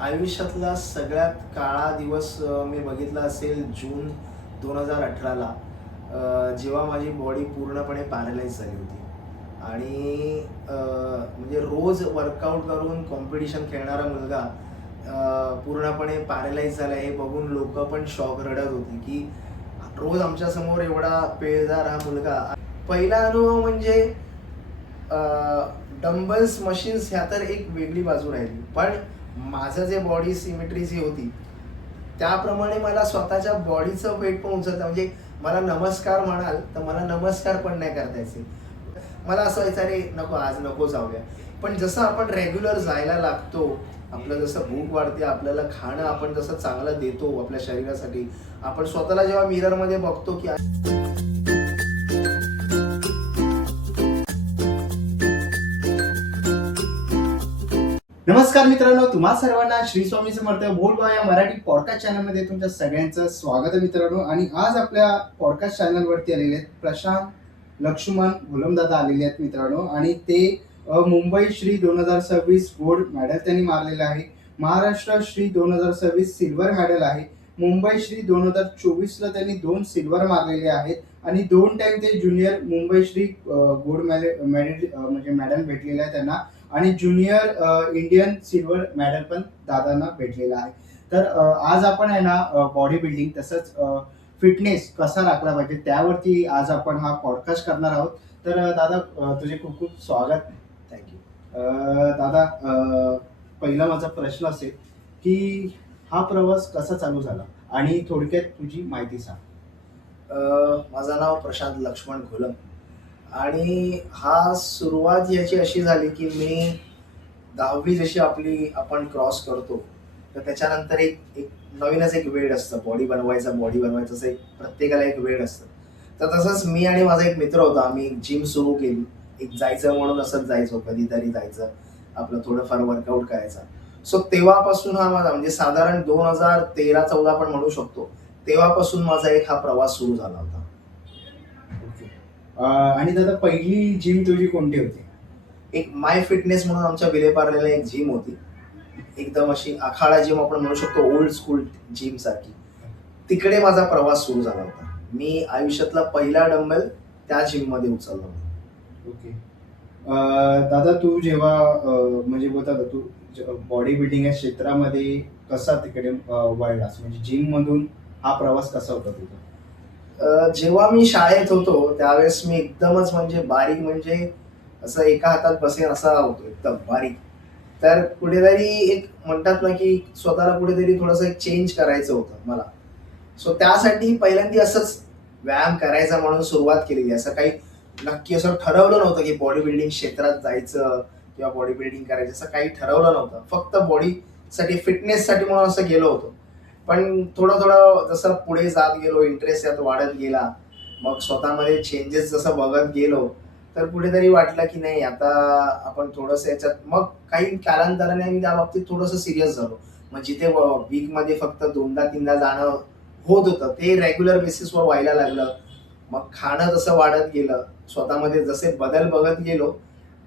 आयुष्यातला सगळ्यात काळा दिवस मी बघितला असेल जून 2018ला, जेव्हा माझी बॉडी पूर्णपणे पॅरलाइज झाली होती. आणि म्हणजे रोज वर्कआउट करून कॉम्पिटिशन खेळणारा मुलगा पूर्णपणे पॅरलाइज झाला हे बघून लोक पण शॉक रडत होती की रोज आमच्यासमोर एवढा पेळदार हा मुलगा. पहिला अनुभव म्हणजे डंबल्स मशीन्स ह्या तर एक वेगळी बाजू राहिली, पण माझं जे बॉडी सिमेट्री जी होती त्याप्रमाणे मला स्वतःच्या बॉडीचं वेट पण उचलतं. म्हणजे मला नमस्कार म्हणाल तर मला नमस्कार पण नाही करता यायचे. मला असं व्हायचं अरे नको, आज नको जाऊया. पण जसं आपण रेग्युलर जायला लागतो, आपलं जसं भूक वाढते, आपल्याला खाणं आपण जसं चांगलं देतो आपल्या शरीरासाठी, आपण स्वतःला जेव्हा मिररमध्ये बघतो की नमस्कार मित्रांनो, तुम्हा सर्वांना श्री स्वामी समर्थ बोलबा या मराठी पॉडकास्ट चॅनलमध्ये तुमच्या सगळ्यांचं स्वागत आहे मित्रांनो. आणि आज आपल्या पॉडकास्ट चॅनलवरती आलेले आहेत प्रशांत लक्ष्मण घोलमदादा आलेले आहेत मित्रांनो. आणि ते मुंबई श्री 2026 गोल्ड मेडल त्यांनी मारलेलं आहे. महाराष्ट्र श्री 2026 सिल्वर मेडल आहे. मुंबई श्री 2024ला त्यांनी 2 सिल्वर मारलेले आहेत आणि 2 टाइम ते junior Mumbai Shri gold medal म्हणजे मेडल भेटलेलं आहे त्यांना. आणि ज्युनियर इंडियन सिल्वर मेडल पण दादांना भेटलेला आहे. तर आज आपण आहे ना बॉडी बिल्डिंग तसंच फिटनेस कसा राखला पाहिजे त्यावरती आज आपण हा पॉडकास्ट करणार आहोत. तर दादा तुझे खूप खूप स्वागत. थँक्यू. दादा, पहिला माझा प्रश्न असेल की हा प्रवास कसा चालू झाला आणि थोडक्यात तुझी माहिती सांग. माझं नाव प्रशांत लक्ष्मण घोलम आणि हा सुरुवात याची अशी झाली की मी 10वी जशी आपण क्रॉस करतो तर त्याच्यानंतर एक एक नवीनच एक वेळ असतं बॉडी बनवायचं असं एक प्रत्येकाला एक वेळ असतं. तर तसंच मी आणि माझा एक मित्र होता, आम्ही जिम सुरू केली. एक जायचं म्हणून असंच जायचो, कधीतरी जायचं, आपलं थोडंफार वर्कआउट करायचा. सो तेव्हापासून हा माझा म्हणजे साधारण 2013-14 पण म्हणू शकतो, तेव्हापासून माझा एक हा प्रवास सुरू झाला होता. आणि दादा पहिली जिम तुझी कोणती होती? एक माय फिटनेस म्हणून आमच्या विलेपार्लेला एक जिम होती, एकदम अशी आखाडा जिम आपण म्हणू शकतो, ओल्ड स्कूल जिम सारखी. तिकडे माझा प्रवास सुरू झाला होता. मी आयुष्यातला पहिला डंबल त्या जिम मध्ये उचलला होता. ओके. दादा तू जेव्हा म्हणजे बोलता ना तू बॉडी बिल्डिंग या क्षेत्रामध्ये कसा तिकडे वळलास, म्हणजे जिम मधून हा प्रवास कसा होता तुझा? जेव्हा मी शाळेत होतो त्यावेळेस मी एकदमच म्हणजे बारीक, म्हणजे असं एका हातात बसेन असा होतो, एकदम बारीक. तर कुठेतरी एक म्हणतात ना की स्वतःला कुठेतरी थोडंसं एक चेंज करायचं होतं मला. सो त्यासाठी पहिल्यांदा असंच व्यायाम करायचा म्हणून सुरुवात केलेली. असं काही नक्की असं ठरवलं नव्हतं की बॉडी बिल्डिंग क्षेत्रात जायचं किंवा बॉडी बिल्डिंग करायचं, असं काही ठरवलं नव्हतं. फक्त बॉडीसाठी फिटनेससाठी म्हणून असं गेलो होतो. पण थोडं थोडं जसं पुढे जात गेलो, इंटरेस्ट यात वाढत गेला, मग स्वतःमध्ये चेंजेस जसं बघत गेलो, तर कुठेतरी वाटलं की नाही आता आपण थोडंसं याच्यात, मग काही कालांतराने मी त्या बाबतीत थोडंसं सिरियस झालो. मग जिथे वीकमध्ये फक्त 2दा-3दा जाणं होत होतं ते रेग्युलर बेसिसवर व्हायला लागलं. मग खाणं जसं वाढत गेलं, स्वतःमध्ये जसे बदल बघत गेलो,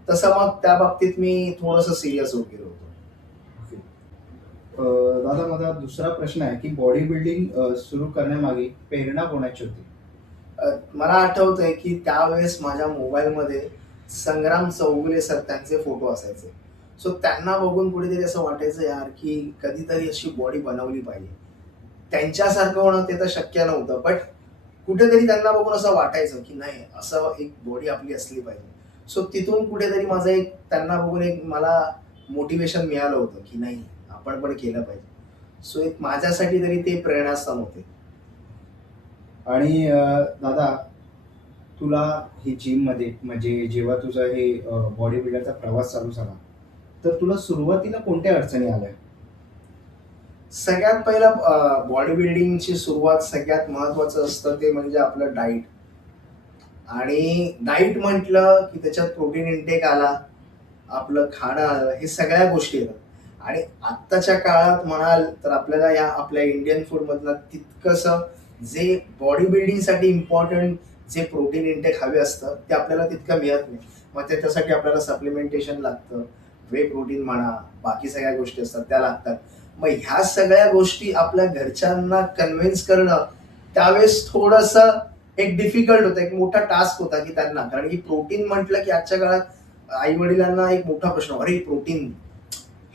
तसं मग त्या बाबतीत मी थोडंसं सिरियस होत गेलो होतो. दादा माझा दुसरा प्रश्न आहे की बॉडी बिल्डिंग सुरू करण्यामागे प्रेरणा कोणाची होती? मला आठवतंय की त्यावेळेस माझ्या मोबाईलमध्ये संग्राम चौगुले सर त्यांचे फोटो असायचे. सो त्यांना बघून कुठेतरी असं वाटायचं यार की कधीतरी अशी बॉडी बनवली पाहिजे. त्यांच्यासारखं होणं ते तर शक्य नव्हतं, बट कुठेतरी त्यांना बघून असं वाटायचं की नाही, असं एक बॉडी आपली असली पाहिजे. सो तिथून कुठेतरी माझं एक त्यांना बघून एक मला मोटिवेशन मिळालं होतं की नाही, आपण पण केलं पाहिजे. सो एक माझ्यासाठी तरी ते प्रेरणास्थान होते. आणि दादा तुला ही जिम मध्ये म्हणजे जेव्हा तुझा हे बॉडी बिल्डरचा प्रवास चालू झाला तर तुला सुरुवातीला कोणत्या अडचणी आल्या? सगळ्यात पहिला बॉडी बिल्डिंगची सुरुवात सगळ्यात महत्वाचं असतं ते म्हणजे आपलं डाईट. आणि डाईट म्हटलं की त्याच्यात प्रोटीन इनटेक आला, आपलं खाणं आलं, हे सगळ्या गोष्टी येतात. आणि आत्ताच्या काळात म्हणाल तर आपल्याला या आपल्या इंडियन फूडमधनं तितकंसं जे बॉडी बिल्डिंगसाठी इम्पॉर्टंट जे प्रोटीन इनटेक हवे असतं ते आपल्याला तितकं मिळत नाही. मग त्याच्यासाठी आपल्याला सप्लिमेंटेशन लागतं, वे प्रोटीन म्हणा, बाकी सगळ्या गोष्टी असतात त्या लागतात. मग ह्या सगळ्या गोष्टी आपल्या घरच्यांना कन्व्हिन्स करणं त्यावेळेस थोडंसं एक डिफिकल्ट होतं, एक मोठा टास्क होता की त्यांना. कारण की प्रोटीन म्हटलं की आजच्या काळात आई वडिलांना एक मोठा प्रश्न, अरे प्रोटीन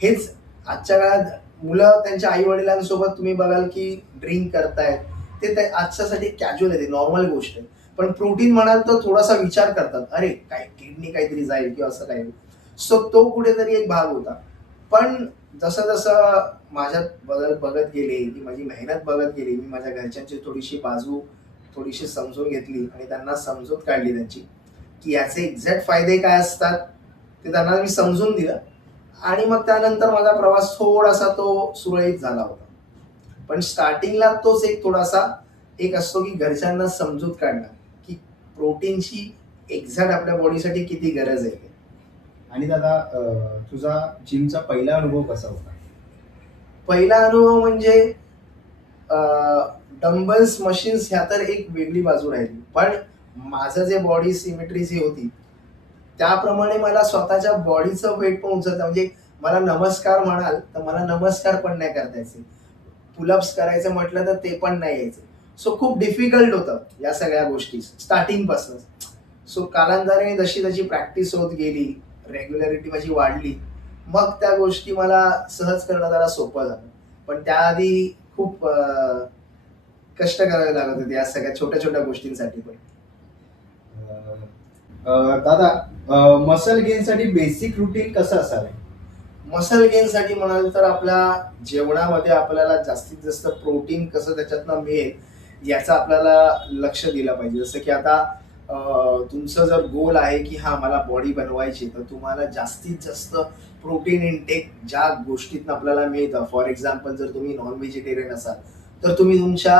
हेच आजच्या काळात मुलं त्यांच्या आई वडिलांसोबत तुम्ही बघाल की ड्रिंक करतायत, ते आजच्यासाठी कॅज्युअल आहे, ते नॉर्मल गोष्ट आहे. पण प्रोटीन म्हणाल तर थोडासा विचार करतात, अरे काय किडनी काहीतरी जाईल किंवा असं काही. सो तो कुठेतरी एक भाग होता. पण जसं जसं माझ्यात बदल बघत गेले, की माझी मेहनत बघत गेली, मी माझ्या घरच्यांची थोडीशी बाजू थोडीशी समजून घेतली आणि त्यांना समजूत काढली त्यांची, की याचे एक्झॅक्ट फायदे काय असतात ते त्यांना मी समजून दिलं. आणि मग त्यानंतर माझा प्रवास थोडासा तो सुरळीत झाला होता. पण स्टार्टिंगला तोच एक थोडासा एक असतो की घरच्यांना समजूत काढणं, की प्रोटीनची एक्झॅक्ट आपल्या बॉडीसाठी किती गरज आहे ते. आणि दादा तुझा जिमचा पहिला अनुभव कसा होता? पहिला अनुभव म्हणजे डंबल्स मशीन्स ह्या तर एक वेगळी बाजू राहिली. पण माझं जे बॉडी सिमेट्री जी होती, त्याप्रमाणे मला स्वतःच्या बॉडीचं वेट पण उचलता म्हणजे मला नमस्कार म्हणाल, तर मला नमस्कार पण नाही करता यायचे. पुलअप्स करायचं म्हटलं तर ते पण नाही यायचे. सो खूप डिफिकल्ट होतं या सगळ्या गोष्टी स्टार्टिंगपासूनच. सो कालांतराने जशी जशी प्रॅक्टिस होत गेली, रेग्युलॅरिटी माझी वाढली, मग त्या गोष्टी मला सहज करणं जरा सोपं झालं. पण त्याआधी खूप कष्ट करावे लागत होते या सगळ्या छोट्या-छोट्या गोष्टींसाठी पण. दादा मसल गेनसाठी बेसिक रुटीन कसं असावे? मसल गेनसाठी म्हणाल तर आपल्या जेवणामध्ये आपल्याला जास्तीत जास्त प्रोटीन कसं त्याच्यातनं मिळेल याचं आपल्याला लक्ष दिलं पाहिजे. जसं की आता तुमचं जर गोल आहे की हां, मला बॉडी बनवायची, तर तुम्हाला जास्तीत जास्त प्रोटीन इनटेक ज्या गोष्टीतनं आपल्याला मिळतं. फॉर एक्झाम्पल जर तुम्ही नॉन व्हेजिटेरियन असाल, तर तुम्ही तुमच्या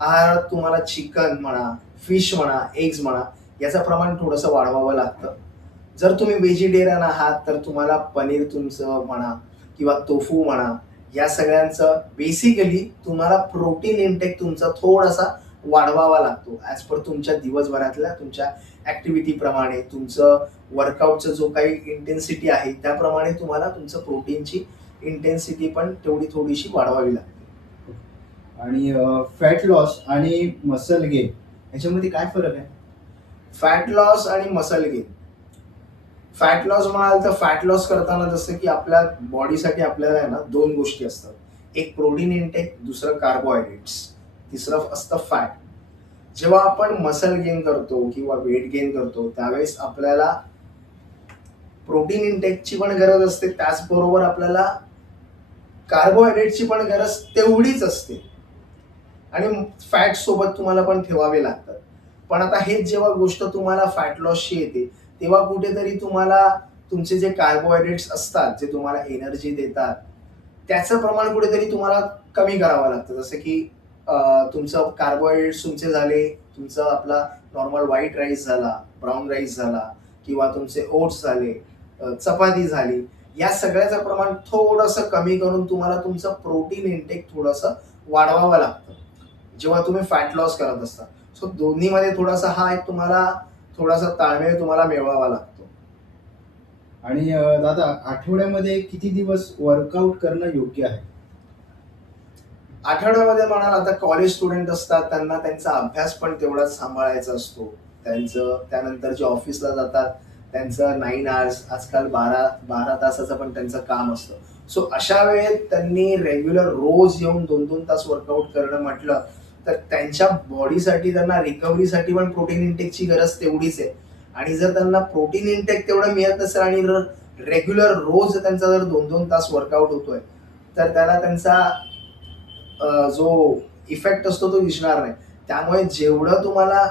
आहारात तुम्हाला चिकन म्हणा, फिश म्हणा, एग्ज म्हणा, याचं प्रमाण थोडंसं वाढवावं लागतं. जर तुम्ही व्हेजिटेरियन आहात तर तुम्हाला पनीर तुमचं म्हणा किंवा टोफू म्हणा, या सगळ्यांचं बेसिकली तुम्हाला प्रोटीन इनटेक तुमचा थोडासा वाढवावा लागतो ॲज पर तुमच्या दिवसभरातल्या तुमच्या ॲक्टिव्हिटीप्रमाणे, तुमचं वर्कआउटचं जो काही इंटेन्सिटी आहे त्याप्रमाणे तुम्हाला तुमचं प्रोटीनची इंटेन्सिटी पण तेवढी थोडीशी वाढवावी लागते. आणि फॅट लॉस आणि मसल गेन ह्याच्यामध्ये काय फरक आहे? फॅट लॉस आणि मसल गेन. फॅट लॉस म्हणाल तर फॅट लॉस करताना जसं की आपल्या बॉडीसाठी आपल्याला आहे ना 2 गोष्टी असतात. एक प्रोटीन इनटेक, दुसरं कार्बोहायड्रेट्स, तिसरं असतं फॅट. जेव्हा आपण मसल गेन करतो किंवा वेट गेन करतो त्यावेळेस आपल्याला प्रोटीन इनटेकची पण गरज असते, त्याचबरोबर आपल्याला कार्बोहायड्रेटची पण गरज तेवढीच असते आणि फॅट सोबत तुम्हाला पण ठेवावे लागतात. पण आता हेच जेव्हा गोष्ट तुम्हाला फॅट लॉसची येते, तेव्हा कुठेतरी तुम्हाला तुमचे जे कार्बोहायड्रेट्स असतात, जे तुम्हाला एनर्जी देतात, त्याचं प्रमाण कुठेतरी तुम्हाला कमी करावं लागतं. जसं की तुमचं कार्बोहायड्रेट्स तुमचे झाले, तुमचा आपला नॉर्मल व्हाईट राईस झाला, ब्राउन राईस झाला किंवा तुमचे ओट्स झाले, चपाती झाली. या सगळ्याचं प्रमाण थोडंसं कमी करून तुम्हाला तुमचं प्रोटीन इनटेक थोडंसं वाढवावं लागतं, जेव्हा तुम्ही फॅट लॉस करत असता. सो दोन्हीमध्ये थोडासा हा एक तुम्हाला थोडासा ताळमेळ तुम्हाला मिळवावा लागतो. आणि दादा आठवड्यामध्ये किती दिवस वर्कआउट करणं योग्य आहे? आठवड्यामध्ये म्हणाल आता कॉलेज स्टुडंट असतात त्यांना त्यांचा अभ्यास पण तेवढाच सांभाळायचा असतो. त्यांचं त्यानंतर जे ऑफिसला जातात त्यांचं 9 आवर्स आजकाल 12 तासाचं पण त्यांचं काम असतं. सो अशा वेळेत त्यांनी रेग्युलर रोज येऊन 2-2 तास वर्कआउट करणं म्हटलं तर त्यांच्या बॉडीसाठी त्यांना रिकव्हरीसाठी पण प्रोटीन इनटेकची गरज तेवढीच आहे. आणि जर त्यांना प्रोटीन इनटेक तेवढं मिळत नसेल आणि जर रेग्युलर रोज त्यांचा जर 2-2 तास वर्कआउट होतोय, तर त्याला त्यांचा जो इफेक्ट असतो तो दिसणार नाही. त्यामुळे जेवढं तुम्हाला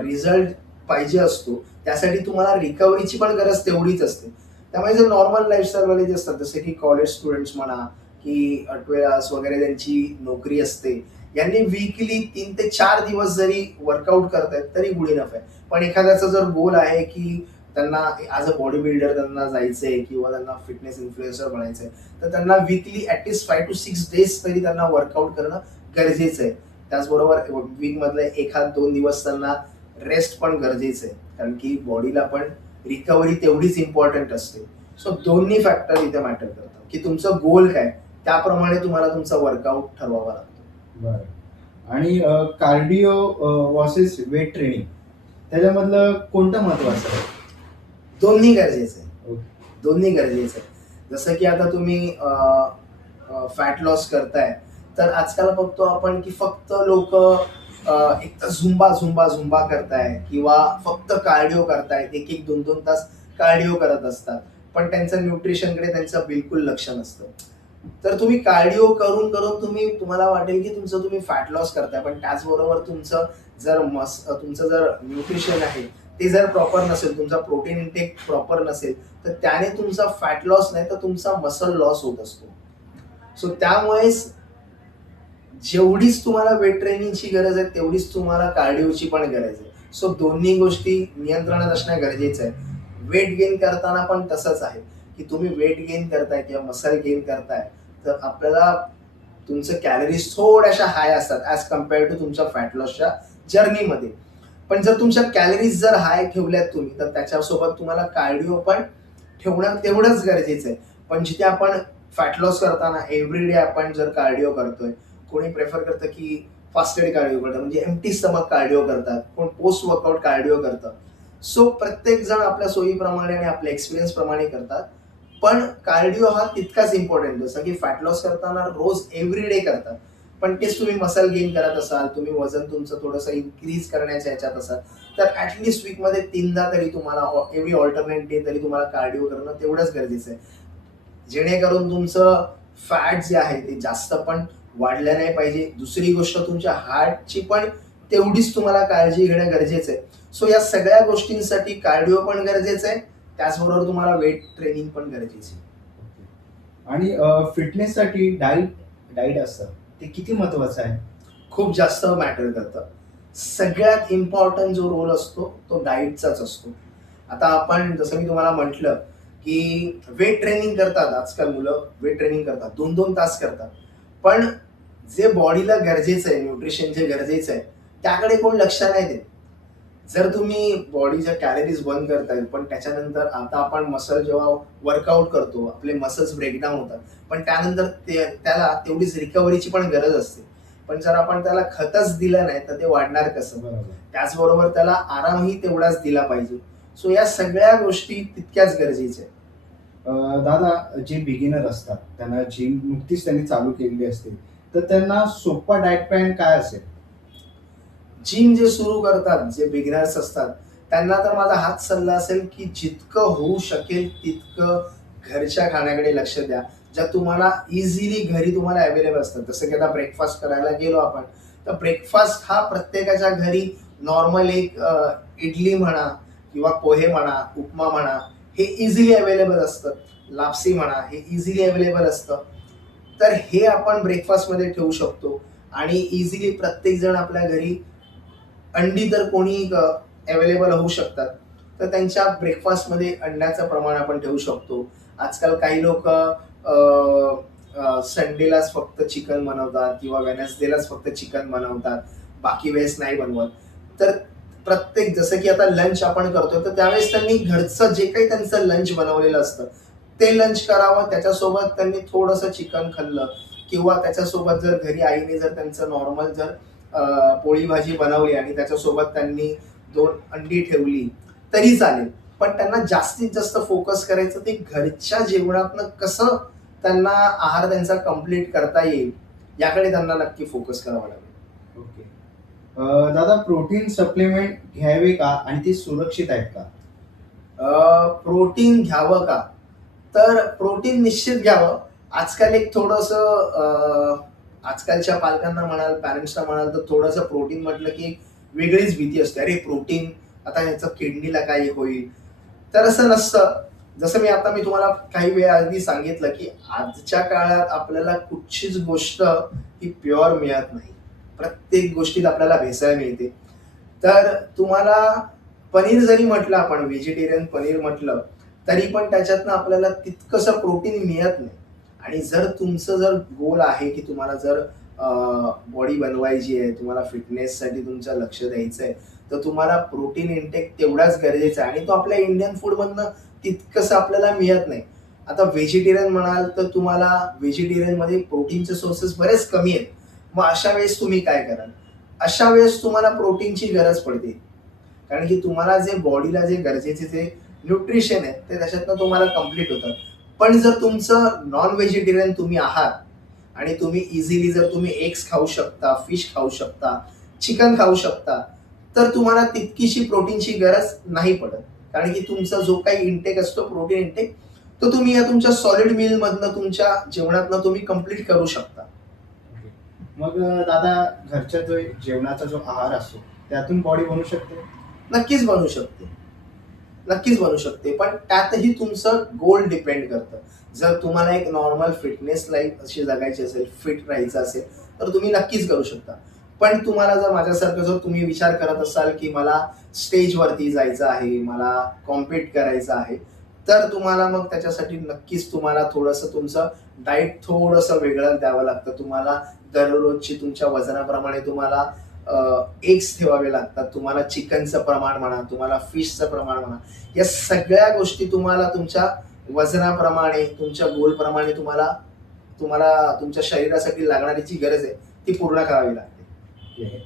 रिझल्ट पाहिजे असतो, त्यासाठी तुम्हाला रिकव्हरीची पण गरज तेवढीच असते. त्यामुळे जे नॉर्मल लाईफस्टाईलवाले जे असतात, जसे की कॉलेज स्टुडंट्स म्हणा, की 12 आवर्स वगैरे त्यांची नोकरी असते, यांनी वीकली 3 ते 4 दिवस जरी वर्कआउट करतायत तरी गुड इनफ आहे. पण एखाद्याचा जर गोल आहे, की त्यांना ॲज अ बॉडी बिल्डर त्यांना जायचंय किंवा त्यांना फिटनेस इन्फ्लुएन्सर बनायचंय, तर त्यांना वीकली ॲटलीस्ट 5 to 6 डेज तरी त्यांना वर्कआउट करणं गरजेचं आहे. त्याचबरोबर वीकमधले 1-2 दिवस त्यांना रेस्ट पण गरजेचं आहे. कारण की बॉडीला पण रिकव्हरी तेवढीच इम्पॉर्टंट असते. सो दोन्ही फॅक्टर इथे मॅटर करतात, की तुमचं गोल काय? त्याप्रमाणे तुम्हाला तुमचा वर्कआउट ठरवावा लागतो. बरं. आणि कार्डिओ वर्सेस वेट ट्रेनिंग त्याच्यामधलं कोणतं महत्वाचं आहे? दोन्ही गरजेचं आहे. ओके. दोन्ही गरजेचं आहे. जसं की आता तुम्ही फॅट लॉस करताय, तर आजकाल बघतो आपण की फक्त लोक एक तर झुंबा करताय किंवा फक्त कार्डिओ करतायत, 1-1, 2-2 तास कार्डिओ करत असतात, पण त्यांचं न्यूट्रिशनकडे त्यांचं बिलकुल लक्ष नसतं. तर तुम्ही कार्डिओ करून करून तुम्हाला वाटेल की तुम्ही फॅट लॉस करताय, पण त्याचबरोबर तुमचं जर न्यूट्रिशन आहे ते जर प्रॉपर नसेल, तुमचा प्रोटीन इंटेक प्रॉपर नसेल, तर त्याने तुमचा फॅट लॉस नाही तर तुमचा मसल लॉस होत असतो. सो त्यामुळेच जेवढीच तुम्हाला वेट ट्रेनिंगची गरज आहे तेवढीच तुम्हाला कार्डिओची पण गरज आहे. सो दोन्ही गोष्टी नियंत्रणात असणं गरजेचं आहे. वेट गेन करताना पण तसंच आहे की तुम्ही वेट गेन करताय किंवा मसल गेन करताय, तर आपल्याला तुमचं कॅलरीज थोड्याशा हाय असतात ॲज कम्पेअर टू तुमच्या फॅट लॉसच्या जर्नीमध्ये. पण जर तुमच्या कॅलरीज जर हाय ठेवल्यात तुम्ही, तर त्याच्यासोबत तुम्हाला कार्डिओ पण ठेवणं तेवढंच गरजेचं आहे. पण जिथे आपण फॅट लॉस करताना एव्हरीडे आपण जर कार्डिओ करतोय, कोणी प्रेफर करतं की फास्टेड कार्डिओ करतं म्हणजे एम्प्टी स्टमक कार्डिओ करतात, कोण पोस्ट वर्कआउट कार्डिओ करतं. सो प्रत्येक जण आपल्या सोयीप्रमाणे आणि आपल्या एक्सपिरियन्स प्रमाणे करतात. पण कार्डिओ हा तितकाच इम्पॉर्टंट, जसं की फॅट लॉस करताना रोज एव्हरीडे करतात, पण तेच तुम्ही मसल गेन करत असाल, तुम्ही वजन तुमचं थोडंसं इन्क्रीज करण्याच्या ह्याच्यात असाल, तर ॲटलिस्ट वीकमध्ये 3दा तरी तुम्हाला एव्हरी ऑल्टरनेट डे तरी तुम्हाला कार्डिओ करणं तेवढंच गरजेचं आहे, जेणेकरून तुमचं फॅट जे आहे ते जास्त पण वाढलं नाही पाहिजे. दुसरी गोष्ट तुमच्या हार्टची पण तेवढीच तुम्हाला काळजी घेणं गरजेचं आहे. सो या सगळ्या गोष्टींसाठी कार्डिओ पण गरजेचं आहे, त्याचबरोबर तुम्हाला वेट ट्रेनिंग पण गरजेची आहे. आणि फिटनेससाठी डाईट असतं ते किती महत्वाचं आहे? खूप जास्त मॅटर करतं. सगळ्यात इम्पॉर्टंट जो रोल असतो तो डाईटचाच असतो. आता आपण जसं मी तुम्हाला म्हटलं की वेट ट्रेनिंग करतात आजकाल मुलं, वेट ट्रेनिंग करतात 2-2 तास करतात, पण जे बॉडीला गरजेचं आहे, न्यूट्रिशन जे गरजेचं आहे त्याकडे कोण लक्ष नाही देत. जर तुम्ही बॉडीच्या कॅलरीज बर्न करताय, पण त्याच्यानंतर आता आपण मसल जेव्हा वर्कआउट करतो आपले मसल्स ब्रेकडाऊन होतात, पण त्यानंतर त्याला तेवढीच रिकव्हरीची पण गरज असते. पण जर आपण त्याला खतच दिलं नाही तर ते वाढणार कसं? बरोबर. त्याचबरोबर त्याला आरामही तेवढाच दिला पाहिजे. सो या सगळ्या गोष्टी तितक्याच गरजेच्या आहेत. दादा, जे बिगिनर असतात त्यांना जिम नुकतीच त्यांनी चालू केलेली असते, तर त्यांना सोपा डाएट प्लॅन काय असेल? जिम जे सुरू करतात, जे बिगिनर्स असतात, त्यांना तर माझा हाच सल्ला असेल की जितकं होऊ शकेल तितकं घरच्या खाण्याकडे लक्ष द्या, ज्या तुम्हाला इझिली घरी तुम्हाला अवेलेबल असतात. जसं की आता ब्रेकफास्ट करायला गेलो आपण, तर ब्रेकफास्ट हा प्रत्येकाच्या घरी नॉर्मल एक इडली म्हणा किंवा पोहे म्हणा, उपमा म्हणा, हे इझिली अवेलेबल असतं. लापसी म्हणा, हे इझिली अवेलेबल असतं. तर हे आपण ब्रेकफास्टमध्ये ठेवू शकतो आणि इझिली प्रत्येकजण आपल्या घरी अंडी तर कोणी अवेलेबल होऊ शकतात, तर त्यांच्या ब्रेकफास्टमध्ये अंड्याचं प्रमाण आपण ठेवू शकतो. आजकाल काही लोक संडेलाच फक्त चिकन बनवतात किंवा वेनसडेलाच फक्त चिकन बनवतात, बाकी वेळेस नाही बनवत. तर प्रत्येक जसं की आता लंच आपण करतोय, तर त्यावेळेस त्यांनी घरचं जे काही त्यांचं लंच बनवलेलं असतं ते लंच करावं. त्याच्यासोबत त्यांनी थोडंसं चिकन खाल्लं किंवा त्याच्यासोबत जर घरी आईने जर त्यांचं नॉर्मल जर पोळी भाजी बनवली आणि त्याच्यासोबत त्यांनी 2 अंडी ठेवली तरी चालेल. पण त्यांना जास्तीत जास्त फोकस करायचं ते घरच्या जेवणातनं कसं त्यांना आहार त्यांचा कंप्लीट करता येईल याकडे त्यांना नक्की फोकस करावा लागेल. ओके. दादा, प्रोटीन सप्लिमेंट घ्यावे का आणि ते सुरक्षित आहेत का? प्रोटीन घ्यावं का? तर प्रोटीन निश्चित घ्यावं. आजकाल एक थोडंसं आजकालच्या पालकांना म्हणाल, पॅरेंट्सला म्हणाल, तर थोडंसं प्रोटीन म्हटलं की एक वेगळीच भीती असते. अरे प्रोटीन, आता ह्याचं किडनीला काय होईल? तर असं नसतं. जसं मी तुम्हाला काही वेळ आधी सांगितलं की आजच्या काळात आपल्याला कुठचीच गोष्ट ही प्युअर मिळत नाही. प्रत्येक गोष्टीत आपल्याला भेसळ मिळते. तर तुम्हाला पनीर जरी म्हटलं, आपण व्हेजिटेरियन पनीर म्हटलं, तरी पण त्याच्यातनं आपल्याला तितकंसं प्रोटीन मिळत नाही. आणि जर तुमचं जर गोल आहे की तुम्हाला जर बॉडी बनवायची आहे, तुम्हाला फिटनेससाठी तुमचं लक्ष द्यायचं आहे, तर तुम्हाला प्रोटीन इंटेक तेवढाच गरजेचा आहे आणि तो आपल्या इंडियन फूडमधनं तितकंसं आपल्याला मिळत नाही. आता व्हेजिटेरियन म्हणाल तर तुम्हाला व्हेजिटेरियनमध्ये प्रोटीनचे सोर्सेस बरेच कमी आहेत. मग अशा वेळेस तुम्ही काय कराल? अशा वेळेस तुम्हाला प्रोटीनची गरज पडते. कारण की तुम्हाला जे बॉडीला जे गरजेचे जे न्यूट्रिशन आहे ते त्याच्यातनं तुम्हाला कंप्लीट होतात. पण जर तुमचं नॉन व्हेजिटेरियन तुम्ही आहात आणि तुम्ही इझिली जर तुम्ही एग्स खाऊ शकता, फिश खाऊ शकता, चिकन खाऊ शकता, तर तुम्हाला तितकीशी प्रोटीनची गरज नाही पडत. कारण की तुमचा जो काही इंटेक असतो प्रोटीन इंटेक, तो तुम्ही या तुमच्या सॉलिड मीलमधनं तुमच्या जेवणातनं तुम्ही कंप्लीट करू शकता. मग दादा, घरच्या जो जेवणाचा जो आहार असतो त्यातून बॉडी बनू शकते? नक्कीच बनू शकते. नक्कीच बनू शकते. पण त्यातही तुमचं गोल डिपेंड करतं. जर तुम्हाला एक नॉर्मल फिटनेस लाईफ अशी जगायची असेल, फिट राहायचं असेल, तर तुम्ही नक्कीच करू शकता. पण तुम्हाला जर माझ्यासारखं जर तुम्ही विचार करत असाल, की मला स्टेजवरती जायचं आहे, मला कॉम्पीट करायचं आहे, तर तुम्हाला मग त्याच्यासाठी नक्कीच तुम्हाला थोडंसं तुमचं डाएट थोडंसं वेगळं द्यावं लागतं. तुम्हाला दररोजची तुमच्या वजनाप्रमाणे तुम्हाला एग्स ठेवावे लागतात. तुम्हाला चिकनचं प्रमाण म्हणा, तुम्हाला फिशचं प्रमाण म्हणा, या सगळ्या गोष्टी तुम्हाला तुमच्या वजनाप्रमाणे, तुमच्या गोलप्रमाणे तुम्हाला तुम्हाला तुमच्या शरीरासाठी लागणारी जी गरज आहे, ती पूर्ण करावी लागते.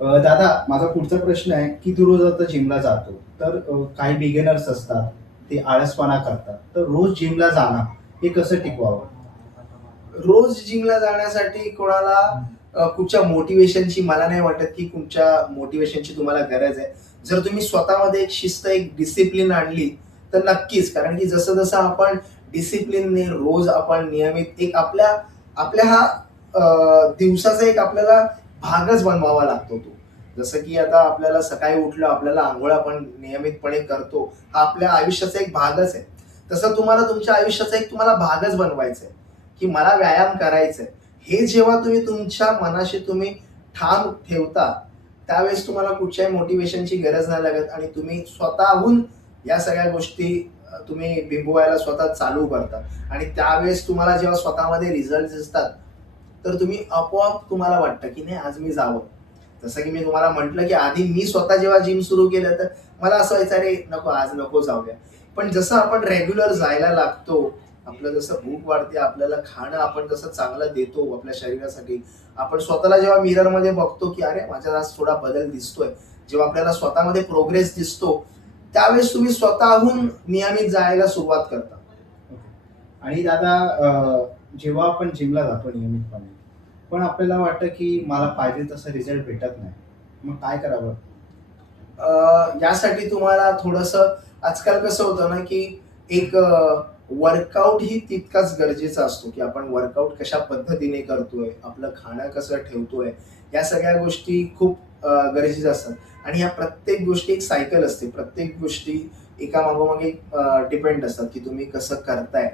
दादा, माझा पुढचा प्रश्न आहे की तू रोज आता जिमला जातो, तर काही बिगिनर्स असतात, ते आळसपणा करतात, तर रोज जिमला जाणं हे कसं टिकवावं? रोज जिमला जाण्यासाठी कोणाला कुठच्या मोटिवेशनची मला नाही वाटत की कुठच्या मोटिवेशनची तुम्हाला गरज आहे. जर तुम्ही स्वतःमध्ये एक शिस्त, एक डिसिप्लिन आणली तर नक्कीच. कारण की जसं-जसं आपण डिसिप्लिनने रोज आपण नियमित एक आपल्या आपल्या हा दिवसाचा एक आपल्याला भागच बनवावा लागतो तो. जसं की आता आपल्याला सकाळी उठलं, आपल्याला अंघोळ आपण नियमितपणे करतो. हा आपल्या आयुष्याचा एक भागच आहे. तसं तुम्हाला तुमच्या आयुष्याचा एक तुम्हाला भागच बनवायचा आहे, की मला व्यायाम करायचा आहे. हे जेव्हा तुम्ही तुमच्या मनाशी तुम्ही ठाम ठेवता, त्यावेळेस तुम्हाला कुठच्याही मोटिव्हेशनची गरज नाही लागत आणि तुम्ही स्वतःहून या सगळ्या गोष्टी तुम्ही बिंबवायला स्वतः चालू करता आणि त्यावेळेस तुम्हाला जेव्हा स्वतःमध्ये रिझल्ट दिसतात, तर तुम्ही आपोआप तुम्हाला वाटतं, की नाही आज मी जावं. जसं की मी तुम्हाला म्हटलं, की आधी मी स्वतः जेव्हा जिम सुरू केलं, तर मला असं व्हायचं, "अरे नको आज नको जाऊया." पण जसं आपण रेग्युलर जायला लागतो, आपलं जसं भूक वाढते, आपल्याला खाणं आपण जसं चांगलं देतो आपल्या शरीरासाठी, आपण स्वतःला जेव्हा मिररमध्ये बघतो, की अरे माझ्यात आज थोडा बदल दिसतोय. जेव्हा आपल्याला स्वतःमध्ये प्रोग्रेस दिसतो, त्यावेळेस तुम्ही स्वतःहून नियमित जायला सुरुवात करता. आणि दादा, जेव्हा आपण जिमला जातो नियमितपणे, पण आपल्याला वाटतं की मला पाहिजे तसा रिझल्ट भेटत नाही, मग काय करावं? यासाठी तुम्हाला थोडंसं आजकाल कसं होतं ना, की एक वर्कआउट ही तितकाच गरजेचा असतो, की आपण वर्कआउट कशा पद्धतीने करतोय, आपलं खाणं कसं ठेवतोय, या सगळ्या गोष्टी खूप गरजेच्या असतात. आणि ह्या प्रत्येक गोष्टी एक सायकल असते. प्रत्येक गोष्टी एका मागोमाग एक डिपेंड असतात, की तुम्ही कसं करताय.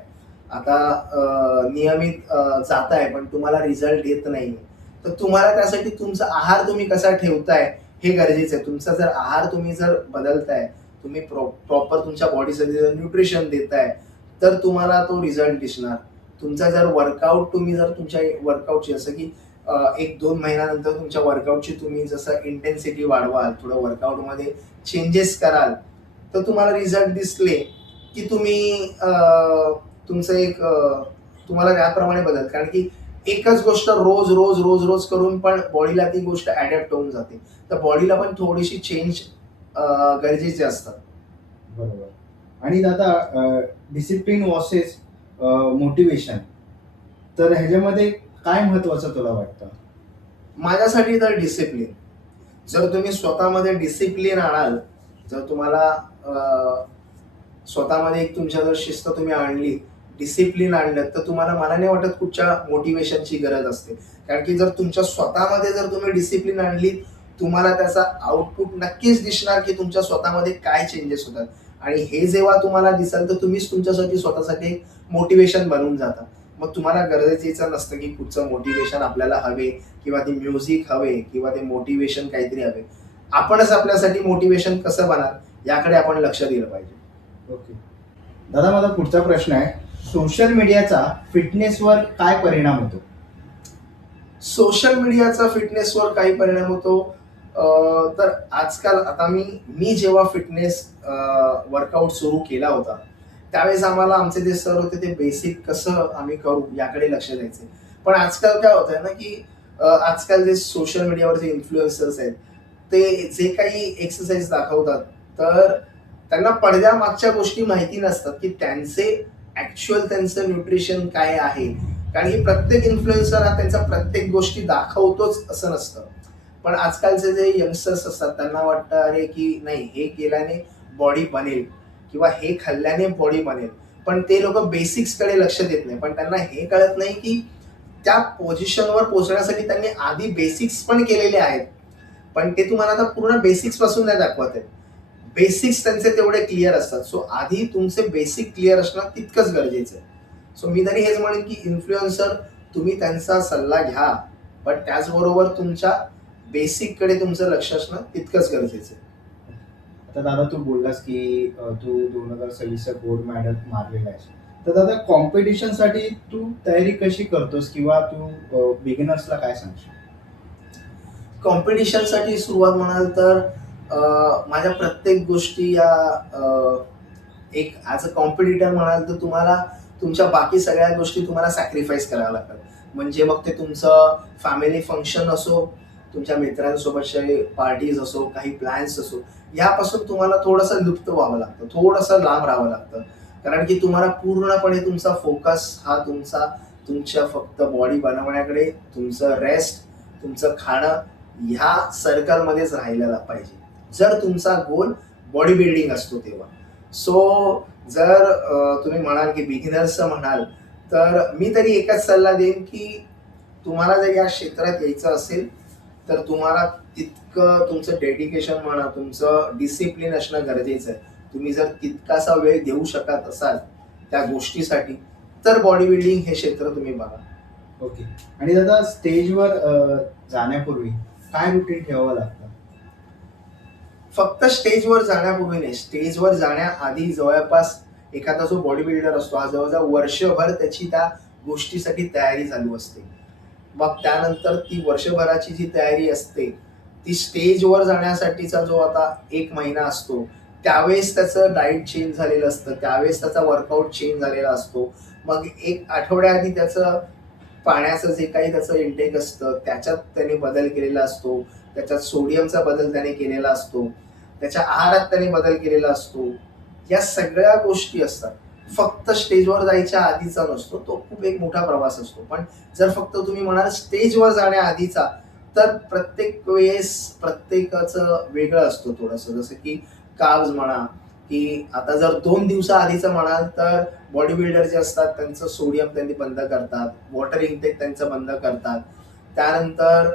आता नियमित जाताय, पण तुम्हाला रिझल्ट येत नाहीये. तर तुम्हाला त्यासाठी तुमचा आहार तुम्ही कसा ठेवताय हे गरजेचं आहे. तुमचा जर आहार तुम्ही जर बदलताय, तुम्ही प्रॉपर तुमच्या बॉडीसाठी जर न्यूट्रिशन देताय, तर तुम्हाला तो रिझल्ट दिसणार. तुमचा जर वर्कआउट तुम्ही जर तुमच्या वर्कआउटची जसं की 1-2 महिन्यानंतर तुमच्या वर्कआउटची तुम्ही जसं इंटेन्सिटी वाढवाल, थोडं वर्कआउटमध्ये चेंजेस कराल, तर तुम्हाला रिझल्ट दिसले, की तुम्ही तुमचं एक तुम्हाला त्याप्रमाणे बदल. कारण की एकच गोष्ट रोज, रोज, रोज, रोज करून पण बॉडीला ती गोष्ट अडॅप्ट होऊन जाते. तर बॉडीला पण थोडीशी चेंज गरजेचे असतात. बरोबर. आणि दादा, डिसिप्लिन वर्सेस मोटिवेशन, तर ह्याच्यामध्ये काय महत्वाचं तुला वाटतं? माझ्यासाठी तर डिसिप्लिन. जर तुम्ही स्वतःमध्ये डिसिप्लिन आणाल, जर तुम्हाला स्वतःमध्ये एक तुमच्या जर शिस्त तुम्ही आणली, डिसिप्लिन आणलं, तर तुम्हाला मला नाही वाटत कुठच्या मोटिव्हेशनची गरज असते. कारण की जर तुमच्या स्वतःमध्ये जर तुम्ही डिसिप्लिन आणली, तुम्हाला त्याचा आउटपुट नक्कीच दिसणार, की तुमच्या स्वतःमध्ये काय चेंजेस होतात. आणि हे जेव्हा तुम्हाला दिसेल, तर तुम्हीच तुमच्यासाठी स्वतःसाठी एक मोटिव्हेशन बनून जाता. मग तुम्हाला गरजेचं नसतं, की कुठचं मोटिव्हेशन आपल्याला हवे किंवा ते म्युझिक हवे किंवा ते मोटिव्हेशन काहीतरी हवे. आपणच आपल्यासाठी मोटिव्हेशन कसं बनाल याकडे आपण लक्ष दिलं पाहिजे. ओके. दादा, माझा पुढचा प्रश्न आहे, सोशल मीडियाचा फिटनेसवर काय परिणाम होतो? सोशल मीडियाचा फिटनेसवर काही परिणाम होतो. तर आजकाल आता मी जेव्हा फिटनेस वर्कआउट सुरू केला होता, त्यावेळेस आम्हाला आमचे जे सर होते ते बेसिक कसं आम्ही करू याकडे लक्ष द्यायचे. पण आजकाल काय होतंय ना, की आजकाल जे सोशल मीडियावर जे इन्फ्लुएन्सर्स आहेत, ते जे काही एक्सरसाइज दाखवतात, तर त्यांना पडद्यामागच्या गोष्टी माहिती नसतात, की त्यांचं न्यूट्रिशन काय आहे. कारण की प्रत्येक इन्फ्लुएन्सर हा त्यांचा प्रत्येक गोष्टी दाखवतोच असं नसतं. पण आजकालचे जे यंगस्टर्स असतात त्यांना वाटतं अरे, की नाही हे केल्याने बॉडी बनेल किंवा हे खाल्ल्याने बॉडी बनेल. पण ते लोकं बेसिक्सकडे लक्ष देत नाही. पण त्यांना हे कळत नाही, की त्या पोझिशनवर पोहोचण्यासाठी त्यांनी आधी बेसिक्स पण केलेले आहेत. पण ते तुम्हाला आता पूर्ण बेसिक्सपासून नाही दाखवत आहेत. बेसिक्स त्यांचे तेवढे क्लिअर असतात. सो आधी तुमचे बेसिक क्लिअर असणं तितकंच गरजेचं आहे. सो मी तरी हेच म्हणेन, की इन्फ्लुएन्सर तुम्ही त्यांचा सल्ला घ्या, पण त्याचबरोबर तुमच्या बेसिककडे तुमचं लक्ष असणं तितकंच गरजेचं आहे. आता दादा तू बोललास की तू 2026चा गोल्ड मेडल मारलेला आहेस. तर दादा कॉम्पिटिशनसाठी तू तयारी कशी करतोस किंवा तू बिगिनर्सला काय सांगशील? कॉम्पिटिशनसाठी सुरुवात म्हणाल तर माझ्या प्रत्येक गोष्टी या एक ॲज अ कॉम्पिटिटर म्हणाल तर तुम्हाला तुमच्या बाकी सगळ्या गोष्टी तुम्हाला सॅक्रिफाईस कराव्या लागतात. म्हणजे मग ते तुमचं फॅमिली फंक्शन असो, तुमच्या मित्रांसोबतचे पार्टीज असो, काही प्लॅन्स असो, यापासून तुम्हाला थोडंसं लुप्त व्हावं लागतं, थोडंसं लांब राहावं लागतं. कारण की तुम्हाला पूर्णपणे तुमचा फोकस हा तुमच्या फक्त बॉडी बनवण्याकडे, तुमचं रेस्ट, तुमचं खाणं ह्या सर्कलमध्येच राहिलेला पाहिजे. जर तुमचा गोल बॉडी बिल्डिंग असतो तेव्हा. सो जर तुम्ही म्हणाल की बिगिनर्सचं म्हणाल, तर मी तरी एकच सल्ला देईन की तुम्हाला जर या क्षेत्रात यायचं असेल, तर तुम्हाला तितकं तुमचं डेडिकेशन म्हणा, तुमचं डिसिप्लिन असणं गरजेचं आहे. तुम्ही जर तितकासा वेळ देऊ शकत असाल त्या गोष्टीसाठी, तर बॉडी बिल्डिंग हे क्षेत्र तुम्ही बघा. ओके. आणि दादा स्टेजवर जाण्यापूर्वी काय रुटीन ठेवावं लागतं? फक्त स्टेजवर जाण्यापूर्वी नाही, स्टेजवर जाण्याआधी जवळपास एखादा जो बॉडी बिल्डर असतो, हा जवळ-जवळ वर्षभर त्याची त्या गोष्टीसाठी तयारी चालू असते. मग त्यानंतर ती वर्षभराची जी तयारी असते, ती स्टेजवर जाण्यासाठीचा जो आता 1 महिना असतो, त्यावेळेस त्याचं डाएट चेंज झालेलं असतं, त्यावेळेस त्याचा वर्कआउट चेंज झालेला असतो. मग 1 आठवड्याआधी त्याचं पाण्याचं जे काही त्याचं इंटेक असतं, त्याच्यात त्याने बदल केलेला असतो. त्याच्यात सोडियमचा बदल त्याने केलेला असतो. त्याच्या आहारात त्याने बदल केलेला असतो. या सगळ्या गोष्टी असतात. फक्त स्टेजवर जायच्या आधीचा नसतो. तो खूप एक मोठा प्रवास असतो. पण जर फक्त तुम्ही म्हणाल स्टेजवर जाण्याआधीचा, तर प्रत्येक वेळेस प्रत्येकाचं वेगळं असतं थोडंसं. जसं की कार्ब्स म्हणा, की आता जर 2 दिवसाआधीचं म्हणाल, तर बॉडी बिल्डर जे असतात त्यांचं सोडियम त्यांनी बंद करतात. वॉटर इनटेक त्यांचं बंद करतात. त्यानंतर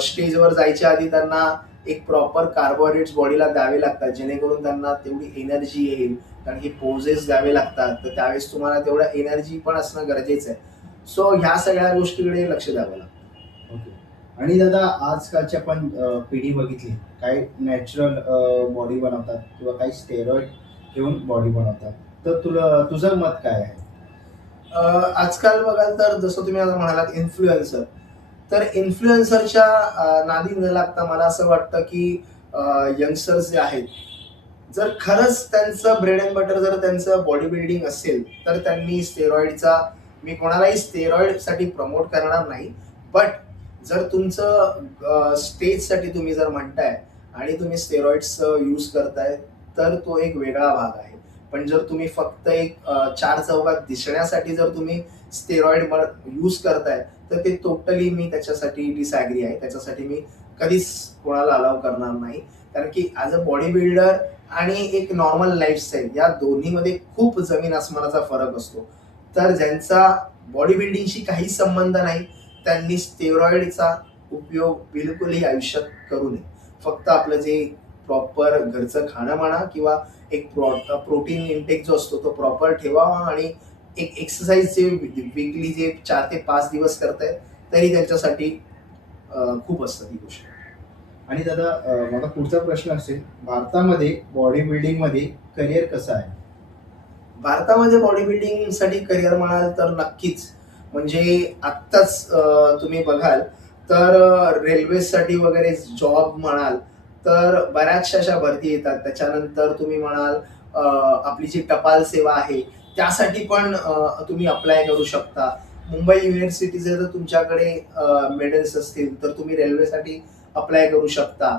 स्टेजवर जायच्या आधी त्यांना एक प्रॉपर कार्बोहायड्रेट्स बॉडीला द्यावे लागतात, जेणेकरून त्यांना तेवढी एनर्जी येईल. कारण की पोजेस द्यावे लागतात, तर त्यावेळेस तुम्हाला तेवढं एनर्जी पण असणं गरजेचं आहे. सो ह्या सगळ्या गोष्टीकडे लक्ष द्यावं लागतं. ओके. आणि दादा आजकालची आपण पिढी बघितली, काही नॅचरल बॉडी बनवतात किंवा काही स्टेरॉइड घेऊन बॉडी बनवतात. तर तुझं मत काय आहे? आजकाल बघाल तर जसं तुम्ही आता म्हणालात इन्फ्लुएन्सर, तर इन्फ्लुएन्सरच्या नादी न लागता मला असं वाटतं की यंगस्टर्स जे आहेत, जर खरंच त्यांचं ब्रेड अँड बटर जर त्यांचं बॉडी बिल्डिंग असेल, तर त्यांनी स्टेरॉइडचा, मी कोणालाही स्टेरॉइडसाठी प्रमोट करणार नाही. बट जर तुमचं स्टेजसाठी तुम्ही जर म्हणताय आणि तुम्ही स्टेरॉइड्सचं यूज करताय, तर तो एक वेगळा भाग आहे. पण जर तुम्ही फक्त एक चार चौघात दिसण्यासाठी जर तुम्ही स्टेरॉइड यूज करताय, तर ते टोटली मी त्याच्यासाठी डिसॲग्री आहे. त्याच्यासाठी मी कधीच कोणाला अलाव करणार नाही. कारण की ॲज अ बॉडी बिल्डर आणि एक नॉर्मल लाईफस्टाईल या दोन्हीमध्ये खूप जमीन आसमानाचा फरक असतो. तर ज्यांचा बॉडी बिल्डिंगशी काही संबंध नाही, त्यांनी स्टेरॉइडचा उपयोग बिलकुलही आयुष्यात करू नये. फक्त आपलं जे प्रॉपर घरचं खाणं म्हणा किंवा एक प्रोटीन इंटेक जो असतो तो प्रॉपर ठेवावा आणि एक एक्सरसाइज जे वीकली जे 4 ते 5 दिवस करतायत, तरी त्यांच्यासाठी खूप असतं ही गोष्ट. आणि दादा माझा पुढचा प्रश्न असेल, भारतामध्ये बॉडी बिल्डिंगमध्ये करिअर कसं आहे? भारतामध्ये बॉडी बिल्डिंगसाठी करिअर म्हणाल तर नक्कीच. म्हणजे आत्ताच तुम्ही बघाल तर रेल्वेसाठी वगैरे जॉब म्हणाल, तर बऱ्याचशा अशा भरती येतात. त्याच्यानंतर तुम्ही म्हणाल आपली जी टपाल सेवा आहे त्यासाठी पण तुम्ही अप्लाय करू शकता. मुंबई युनिव्हर्सिटीचे जर तुमच्याकडे मेडल्स असतील तर तुम्ही रेल्वेसाठी अप्लाय करू शकता.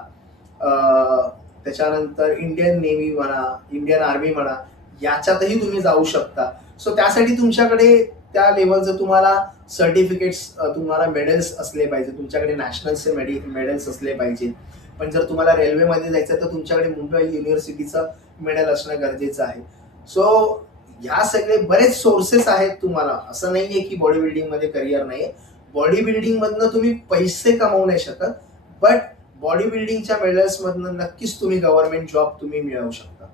त्याच्यानंतर इंडियन नेव्ही म्हणा, इंडियन आर्मी म्हणा, याच्यातही तुम्ही जाऊ शकता. सो त्यासाठी तुमच्याकडे त्या लेव्हलचं तुम्हाला सर्टिफिकेट्स, तुम्हाला मेडल्स असले पाहिजे. तुमच्याकडे नॅशनलचे मेडल्स असले पाहिजे. पण जर तुम्हाला रेल्वेमध्ये जायचं तर तुमच्याकडे मुंबई युनिव्हर्सिटीचं मेडल असणं गरजेचं आहे. सो ह्या सगळे बरेच सोर्सेस आहेत तुम्हाला. असं नाहीये की बॉडी बिल्डिंगमध्ये करिअर नाहीये. बॉडी बिल्डिंगमधनं तुम्ही पैसे कमवू नाही शकत, बट बॉडी बिल्डिंगच्या मेडल्समधनं नक्कीच तुम्ही गव्हर्नमेंट जॉब तुम्ही मिळवू शकता.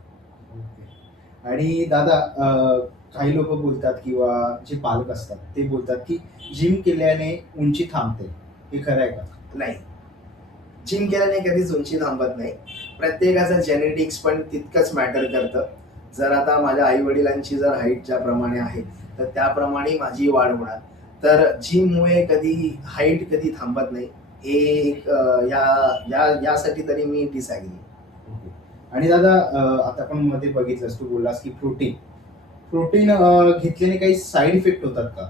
आणि दादा, काही लोक बोलतात किंवा जे पालक असतात ते बोलतात की जिम केल्याने उंची थांबते. हे खरं आहे का? नाही, जिम केल्याने कधीच उंची थांबत नाही. प्रत्येकाचं जेनेटिक्स पण तितकंच मॅटर करतं. जर आता माझ्या आई वडिलांची जर हाईट ज्याप्रमाणे आहे तर त्याप्रमाणे माझी वाढ होणार. तर जिममुळे कधी हाईट कधी थांबत नाही. हे एक या या यासाठी तरी मी डिसॲग्री. आणि दादा, आता आपण मध्ये बघितलंस, तू बोललास की प्रोटीन प्रोटीन घेतल्याने काही साईड इफेक्ट होतात का?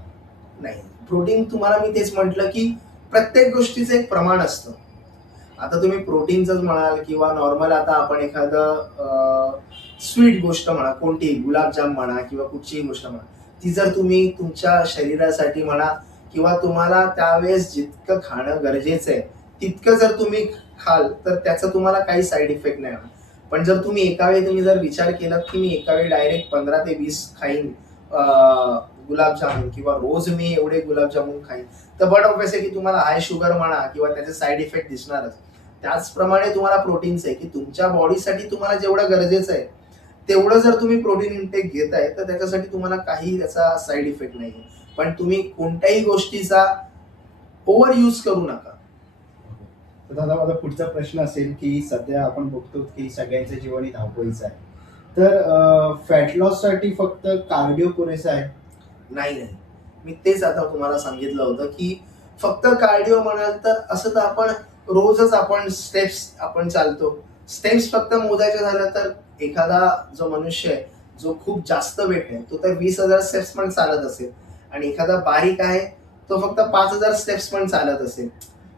नाही, प्रोटीन तुम्हाला मी तेच म्हटलं की प्रत्येक गोष्टीचं एक प्रमाण असतं. आता तुम्ही प्रोटीनचंच म्हणाल किंवा नॉर्मल आता आपण एखादं स्वीट गोष्ट म्हणा, कोणतीही गुलाबजाम म्हणा किंवा कुठचीही गोष्ट म्हणा, ती जर तुम्ही तुमच्या शरीरासाठी म्हणा किंवा तुम्हाला त्यावेळेस जितकं खाणं गरजेचं आहे तितकं जर तुम्ही खाल तर त्याचा तुम्हाला काही साईड इफेक्ट नाही होणार. पण जर तुम्ही एका वेळी तुम्ही जर विचार केला की मी एका वेळी डायरेक्ट 15 ते 20 खाईन गुलाबजामुन किंवा रोज मी एवढे गुलाबजामुन खाईन, तर बट ऑब्वियस आहे की तुम्हाला हाय शुगर म्हणा किंवा त्याचे साईड इफेक्ट दिसणारच. त्याचप्रमाणे तुम्हाला प्रोटीनचं आहे की तुमच्या बॉडीसाठी तुम्हाला जेवढं गरजेचं आहे तेवढं जर तुम्ही प्रोटीन इंटेक घेताय तर त्याच्यासाठी तुम्हाला काही त्याचा साईड इफेक्ट नाही. पण तुम्ही कोणत्याही गोष्टीचा ओव्हर यूज करू नका. तर दादा, माझा पुढचा प्रश्न असेल की सध्या आपण बघतो की सगळ्यांचं जीवन ही धावपळीचं आहे. तर फॅट लॉससाठी फक्त कार्डिओ पुरेसा आहे? नाही, मी तेच आता तुम्हाला सांगितलं होतं की फक्त कार्डिओ म्हणाल तर असं तर आपण रोजच आपण स्टेप्स आपण चालतो. स्टेप्स फक्त मोजायचे झालं तर एखादा जो मनुष्य आहे जो खूप जास्त वेट आहे तो तर 20,000 स्टेप्स पण चालत असेल आणि एखादा बारीक आहे तो फक्त 5,000 स्टेप्स पण चालत असेल.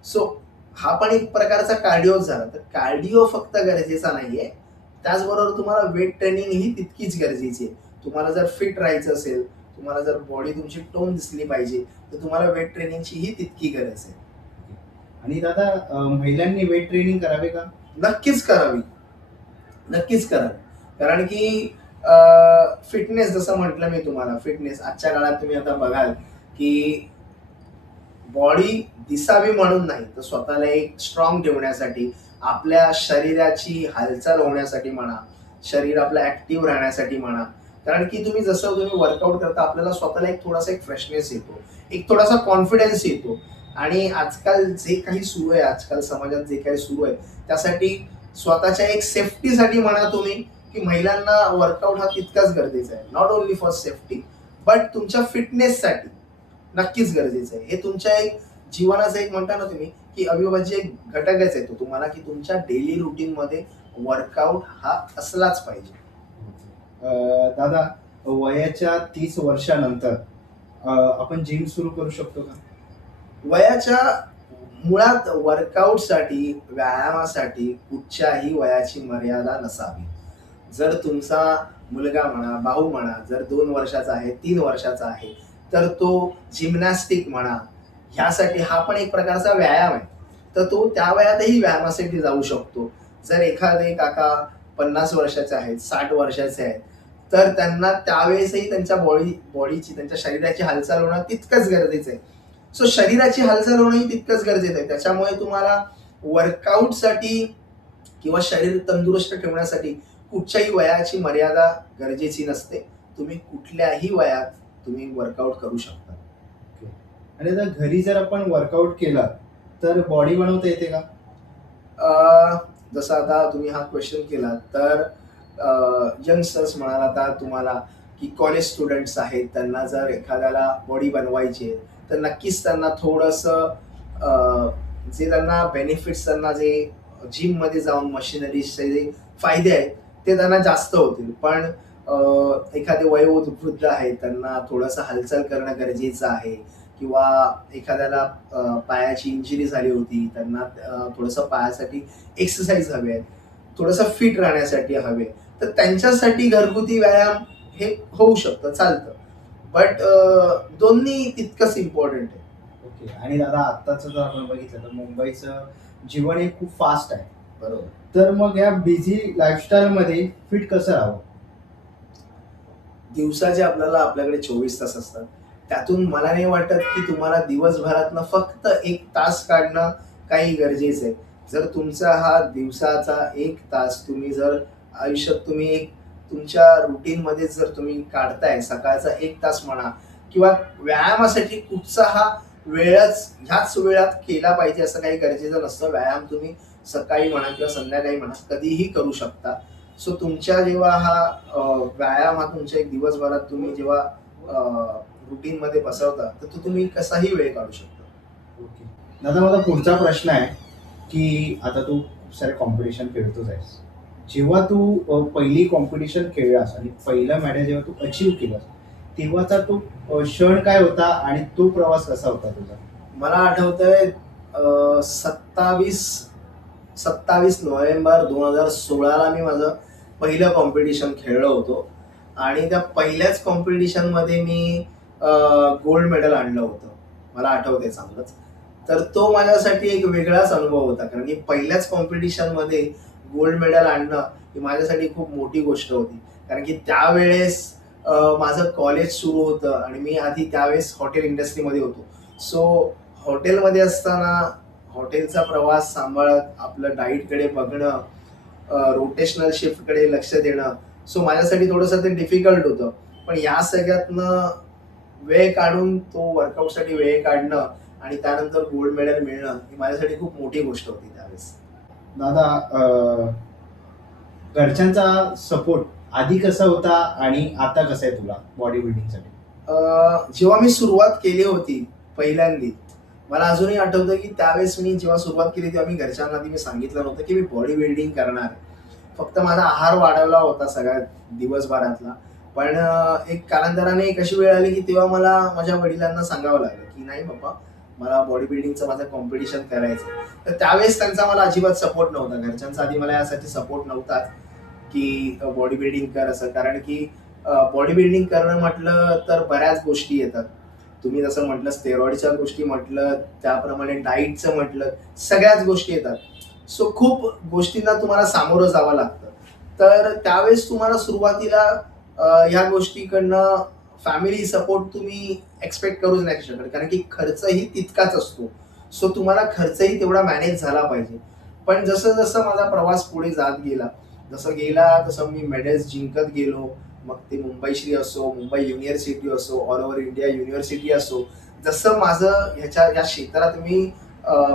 सो हा पण एक प्रकारचा कार्डिओ झाला. तर कार्डिओ फक्त गरजेचा नाहीये, त्याचबरोबर तुम्हाला वेट ट्रेनिंग ही तितकीच गरजेची आहे. तुम्हाला जर फिट राहायचं असेल, तुम्हाला जर बॉडी तुमची टोन दिसली पाहिजे तर तुम्हाला वेट ट्रेनिंगची ही तितकी गरज आहे. आणि दादा, महिलांनी वेट ट्रेनिंग करावे का? नक्कीच करावी, नक्कीच करावी. कारण की फिटनेस, जसं म्हटलं मी तुम्हाला, फिटनेस आजच्या काळात तुम्ही आता बघाल की बॉडी दिसावी म्हणून नाही तर स्वतःला एक स्ट्रॉंग ठेवण्यासाठी, आपल्या शरीराची हालचाल होण्यासाठी म्हणा, शरीर आपलं ऍक्टिव्ह राहण्यासाठी म्हणा. कारण की तुम्ही वर्कआउट करता आपल्याला स्वतःला एक थोडासा एक फ्रेशनेस येतो, एक थोडासा कॉन्फिडन्स येतो. आणि आजकाल जे काही सुरू आहे, आजकाल समाजात जे काही सुरू आहे त्यासाठी स्वतःच्या एक सेफ्टीसाठी म्हणा तुम्ही की महिलांना वर्कआउट हा तितकाच गरजेचा आहे. Not only for safety but तुमच्या फिटनेससाठी नक्कीच गरजेचं आहे. हे तुमच्या एक जीवनाचं एक म्हणता ना तुम्ही की अविभाज्य एक घटकच आहे तो तुम्हाला की तुमच्या डेली रुटीन मध्ये वर्कआउट हा असलाच पाहिजे. दादा, वयाच्या 30 वर्षानंतर आपण जिम सुरू करू शकतो का? वयाच्या मुळात वर्कआउटसाठी, व्यायामासाठी कुठच्याही वयाची मर्यादा नसावी. जर तुमचा मुलगा म्हणा, भाऊ म्हणा, जर 2 वर्षाचा आहे, 3 वर्षाचा आहे, तर तो जिम्नॅस्टिक म्हणा, ह्यासाठी हा पण एक प्रकारचा व्यायाम आहे. तर तो त्या वयातही व्यायामासाठी जाऊ शकतो. जर एखादे काका 50 वर्षाचे आहेत, 60 वर्षाचे आहेत, तर त्यांना त्यावेळेसही त्यांच्या बॉडीची, त्यांच्या शरीराची हालचाल होणं तितकंच गरजेचं आहे. सो शरीराची हालचाल होणंही तितकंच गरजेचं आहे. त्याच्यामुळे तुम्हाला वर्कआउटसाठी किंवा शरीर तंदुरुस्त ठेवण्यासाठी कुठच्याही वयाची मर्यादा गरजेची नसते. तुम्ही कुठल्याही वयात तुम्ही वर्कआउट करू शकता. आणि आता घरी जर आपण वर्कआउट केला तर बॉडी बनवता येते का? जसं आता तुम्ही हा क्वेश्चन केला तर यंगस्टर्स म्हणाल आता तुम्हाला की कॉलेज स्टुडंट्स आहेत, त्यांना जर एखाद्याला बॉडी बनवायची आहे तर नक्कीच त्यांना थोडंसं जे त्यांना बेनिफिट्स, त्यांना जे जिममध्ये जाऊन मशिनरीजचे जे फायदे आहेत ते त्यांना जास्त होतील. पण एखादे वयोवृद्ध आहेत, त्यांना थोडंसं हालचाल करणं गरजेचं आहे किंवा एखाद्याला पायाची इंजुरी झाली होती, त्यांना थोडंसं पायासाठी एक्सरसाइज हवे आहेत, थोडंसं फिट राहण्यासाठी हवे, तर त्यांच्यासाठी घरगुती व्यायाम हे होऊ शकतं, चालतं. बट दोन्ही तितकंच इम्पॉर्टंट आहे. ओके. आणि दादा आत्ताचं जर आपण बघितलं तर मुंबईचं जीवन हे खूप फास्ट आहे. बरोबर. तर मग या बिझी लाईफस्टाईलमध्ये फिट कसं राहावं? दिवसाचे आपल्याकडे 24 तास असतात. त्यातून मला नाही वाटत की तुम्हाला दिवसभरातनं फक्त 1 तास काढणं काही गरजेचं आहे. जर तुमचा हा दिवसाचा 1 तास तुम्ही जर आयुष्यात तुम्ही एक तुमच्या रुटीनमध्ये जर तुम्ही काढताय, सकाळचा 1 तास म्हणा किंवा व्यायामासाठी कुठचा हा वेळच ह्याच वेळात केला पाहिजे असं काही गरजेचं नसतं. व्यायाम तुम्ही सकाळी म्हणा किंवा संध्याकाळी म्हणा कधीही करू शकता. सो तुमच्या जेव्हा हा व्यायाम हा तुमच्या एक दिवसभरात तुम्ही जेव्हा रुटीनमध्ये बसवता, तर तो तुम्ही कसाही वेळ काढू शकता. ओके. दादा माझा पुढचा प्रश्न आहे, की आता तू खूप सारे कॉम्पिटिशन खेळतोच आहेस. जेव्हा तू पहिली कॉम्पिटिशन खेळलास आणि पहिलं मेडल जेव्हा तू अचीव्ह केलंस, तेव्हाचा तो क्षण काय होता आणि तो प्रवास कसा होता तुझा? मला आठवतंय 27 नोव्हेंबर 2016ला मी माझं पहिलं कॉम्पिटिशन खेळलो होतो आणि त्या पहिल्याच कॉम्पिटिशनमध्ये मी गोल्ड मेडल आणलं होतं. मला आठवतंय चांगलंच. तर तो माझ्यासाठी एक वेगळाच अनुभव होता, कारण की पहिल्याच कॉम्पिटिशनमध्ये गोल्ड मेडल आणणं ही माझ्यासाठी खूप मोठी गोष्ट होती. कारण की त्यावेळेस माझं कॉलेज सुरू होतं आणि मी आधी त्यावेळेस हॉटेल इंडस्ट्रीमध्ये होतो. सो हॉटेलमध्ये असताना हॉटेलचा प्रवास सांभाळत आपलं डाईटकडे बघणं, रोटेशनल शिफ्टकडे लक्ष देणं, सो माझ्यासाठी थोडंसं ते डिफिकल्ट होतं. पण या सगळ्यातनं वेळ काढून तो वर्कआउटसाठी वेळ काढणं आणि त्यानंतर गोल्ड मेडल मिळणं ही माझ्यासाठी खूप मोठी गोष्ट होती त्यावेळेस. दादा घरच्यांचा सपोर्ट आधी कसा होता आणि आता कसा आहे तुला बॉडी बिल्डिंगसाठी? जेव्हा मी सुरुवात केली होती पहिल्यांदी, मला अजूनही आठवतं की त्यावेळेस मी जेव्हा सुरुवात केली तेव्हा मी घरच्यांना आधी मी सांगितलं नव्हतं की मी बॉडी बिल्डिंग करणार आहे. फक्त माझा आहार वाढवला होता सगळ्यात दिवसभरातला. पण एक कालांतराने एक अशी वेळ आली की तेव्हा मला माझ्या वडिलांना सांगावं लागलं की नाही बाबा, मला बॉडी बिल्डिंगचं माझं कॉम्पिटिशन करायचं. तर त्यावेळेस त्यांचा मला अजिबात सपोर्ट नव्हता. घरच्यांचा आधी मला यासाठी सपोर्ट नव्हताच की बॉडी बिल्डिंग कर असं. कारण की बॉडी बिल्डिंग करणं म्हटलं तर बऱ्याच गोष्टी येतात. तुम्ही जसं म्हटलं स्टेरॉइडच्या गोष्टी म्हटलं, त्याप्रमाणे डाईटचं म्हटलं, सगळ्याच गोष्टी येतात. सो खूप गोष्टींना तुम्हाला सामोरं जावं लागतं. तर त्यावेळेस तुम्हाला सुरुवातीला ह्या गोष्टीकडनं फॅमिली सपोर्ट तुम्ही एक्सपेक्ट करूच नाही शकत, कारण की खर्चही तितकाच असतो. सो तुम्हाला खर्चही तेवढा मॅनेज झाला पाहिजे. पण जसं जसं माझा प्रवास पुढे जात गेला, जसं गेला तसं मी मेडल्स जिंकत गेलो. मग ते मुंबईश्री असो, मुंबई युनिव्हर्सिटी असो, ऑल ओव्हर इंडिया युनिव्हर्सिटी असो, जसं माझं या क्षेत्रात मी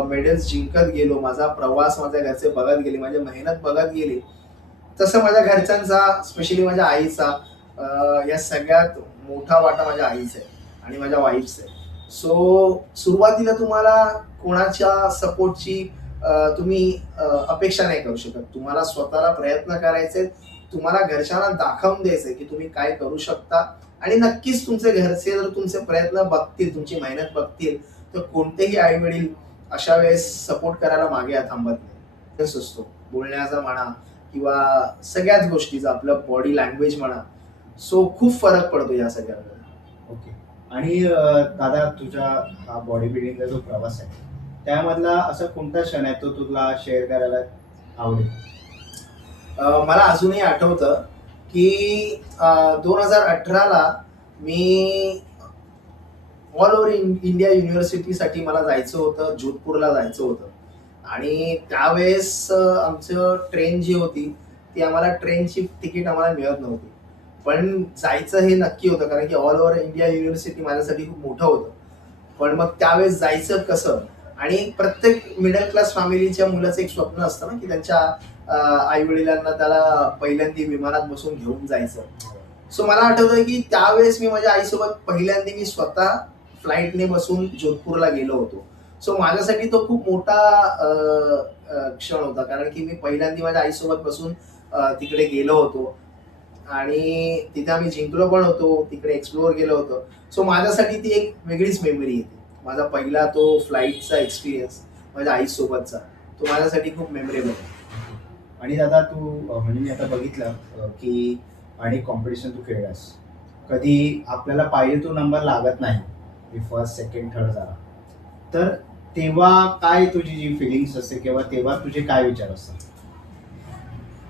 मेडल्स जिंकत गेलो, माझा प्रवास माझ्या घरचे बघत गेले, माझी मेहनत बघत गेले, तसं माझ्या घरच्यांचा, स्पेशली माझ्या आईचा या सगळ्यात मोठा वाटा माझ्या आईचा आहे आणि माझ्या वाईफचा आहे. सो सुरुवातीला तुम्हाला कोणाच्या सपोर्टची तुम्ही अपेक्षा नाही करू शकत. तुम्हाला स्वतःला प्रयत्न करायचे, तुम्हाला घरच्यांना दाखवून द्यायचंय की तुम्ही काय करू शकता आणि नक्कीच तुमचे घरचे जर तुमचे प्रयत्न बघतील, तुमची मेहनत बघतील, तर कोणतेही आई वडील अशा वेळेस सपोर्ट करायला मागे थांबत नाही. तसं असतो बोलण्याचा म्हणा किंवा सगळ्याच गोष्टीचा, आपलं बॉडी लँग्वेज म्हणा. सो खूप फरक पडतो या सगळ्यामध्ये. ओके. आणि दादा तुझा हा बॉडी बिल्डिंगचा जो प्रवास आहे त्यामधला असा कोणता क्षण आहे तो तुला शेअर करायला आवडेल? मला अजूनही आठवतं की 2018ला मी ऑल ओव्हर इंडिया युनिव्हर्सिटीसाठी मला जायचं होतं, जोधपूरला जायचं होतं. आणि त्यावेळेस आमचं ट्रेन जी होती ती आम्हाला ट्रेनची तिकीट आम्हाला मिळत नव्हती. पण जायचं हे नक्की होतं, कारण की ऑल ओव्हर इंडिया युनिव्हर्सिटी माझ्यासाठी खूप मोठं होतं. पण मग त्यावेळेस जायचं कसं? आणि प्रत्येक मिडल क्लास फॅमिलीच्या मुलाचं एक स्वप्न असतं ना की त्यांच्या आई वडिलांना त्याला पहिल्यांदा विमानात बसून घेऊन जायचं. सो मला आठवतंय की त्यावेळेस मी माझ्या आईसोबत पहिल्यांदा मी स्वतः फ्लाईटने बसून जोधपूरला गेलो होतो. सो माझ्यासाठी तो खूप मोठा क्षण होता, कारण की मी पहिल्यांदा माझ्या आईसोबत बसून तिकडे गेलो होतो आणि तिथे आम्ही जिंकलो पण होतो, तिकडे एक्सप्लोअर केलं होतं. सो माझ्यासाठी ती एक वेगळीच मेमरी येते. माझा पहिला तो फ्लाईटचा एक्सपिरियन्स माझ्या आईसोबतचा, तो माझ्यासाठी खूप मेमरेबल आहे. आणि दादा तू म्हणजे मी आता बघितलं की अनेक कॉम्पिटिशन तू खेळलास. कधी आपल्याला पाहिजे तो नंबर लागत नाही, की फर्स्ट, सेकंड, थर्ड झाला. तर तेव्हा काय तुझी जी फिलिंग्स असते किंवा तेव्हा तुझे काय विचार असतात?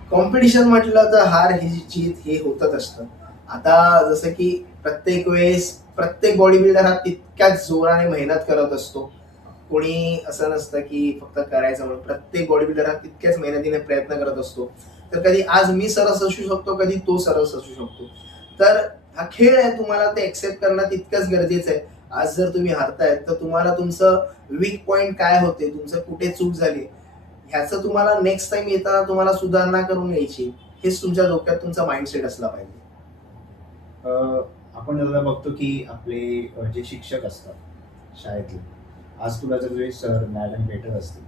कॉम्पिटिशन म्हटलं तर हार ही जीत हे होतच असतं. आता जसं की प्रत्येक वेळेस प्रत्येक बॉडी बिल्डर हा तितक्याच जोराने मेहनत करत असतो. कोणी असं नसतं की फक्त करायचं म्हणून. प्रत्येक बॉडी बिल्डर हा तितक्याच मेहनतीने प्रयत्न करत असतो. तर कधी आज मी सरस असू शकतो, कधी तो सरस असू शकतो. तर हा खेळ आहे, तुम्हाला ते एक्सेप्ट करणं तितकंच गरजेचं आहे. आज जर तुम्ही हारताय तर तुम्हाला तुमचं वीक पॉइंट काय होते, तुमचं कुठे चूक झाली, ह्याचं तुम्हाला नेक्स्ट टाइम येताना तुम्हाला सुधारणा करून यायची. हेच तुमच्या डोक्यात तुमचा माइंडसेट असला पाहिजे. अ, आपण दादा बघतो की आपले जे शिक्षक असतात शाळेतले, आज तुला जर तुझे सर, मॅडम भेटत असतील,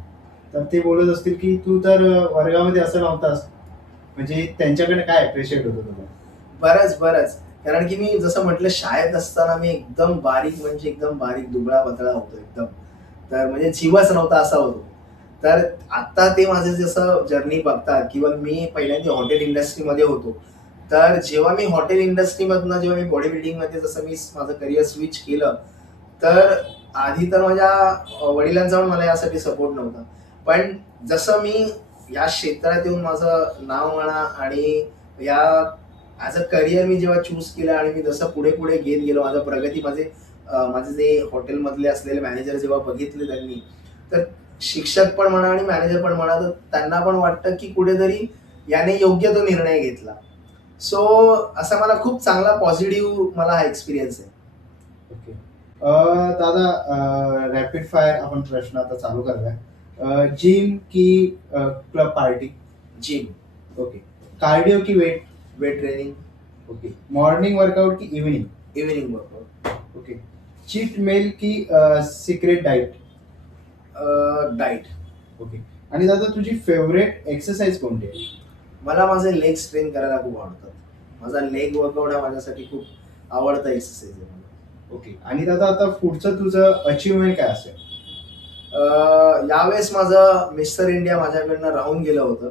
तर ते बोलत असतील की तू तर वर्गामध्ये असं नव्हतास. म्हणजे त्यांच्याकडे काय अप्रिशिएट होतं तुला? बरंच. कारण की मी जसं म्हटलं शाळेत असताना मी एकदम बारीक म्हणजे एकदम बारीक दुबळा पतळा होतो एकदम. तर म्हणजे जीवच नव्हता असा होतो. तर आता ते माझं जसं जर्नी बघतात किंवा मी पहिल्यांदा हॉटेल इंडस्ट्रीमध्ये होतो. तर जेव्हा मी हॉटेल इंडस्ट्रीमधनं जेव्हा मी बॉडी बिल्डिंगमध्ये जसं मी माझं करिअर स्विच केलं, तर आधी तर माझ्या वडिलांचा पण मला यासाठी सपोर्ट नव्हता. पण जसं मी या क्षेत्रात येऊन माझं नाव म्हणा आणि या ॲज अ करिअर मी जेव्हा चूज केलं आणि मी जसं पुढे घेत गेलो, माझं प्रगती माझे जे हॉटेलमधले असलेले मॅनेजर जेव्हा बघितले त्यांनी, तर शिक्षक पण म्हणा आणि मॅनेजर पण म्हणा, तर त्यांना पण वाटतं की कुठेतरी याने योग्य तो निर्णय घेतला. सो असा मला खूप चांगला पॉझिटिव्ह मला हा एक्सपिरियन्स आहे. ओके. दादा रॅपिड फायर आपण प्रश्न आता चालू करूया. जिम की club party? Gym, okay. Cardio की weight? Weight training, okay. Morning workout की evening? Evening workout, okay. Cheat meal की सिक्रेट डाएट? डाएट. ओके. आणि दादा तुझी फेवरेट एक्सरसाइज कोणती आहे? मला माझे लेग्स ट्रेन करायला खूप आवडतात. माझा लेग वर्कआउट हा माझ्यासाठी खूप आवडता एक्सरसाइज आहे मला. ओके. आणि दादा आता पुढचं तुझं अचीवमेंट काय असेल? यावेळेस माझं मिस्टर इंडिया माझ्याकडनं राहून गेलं होतं.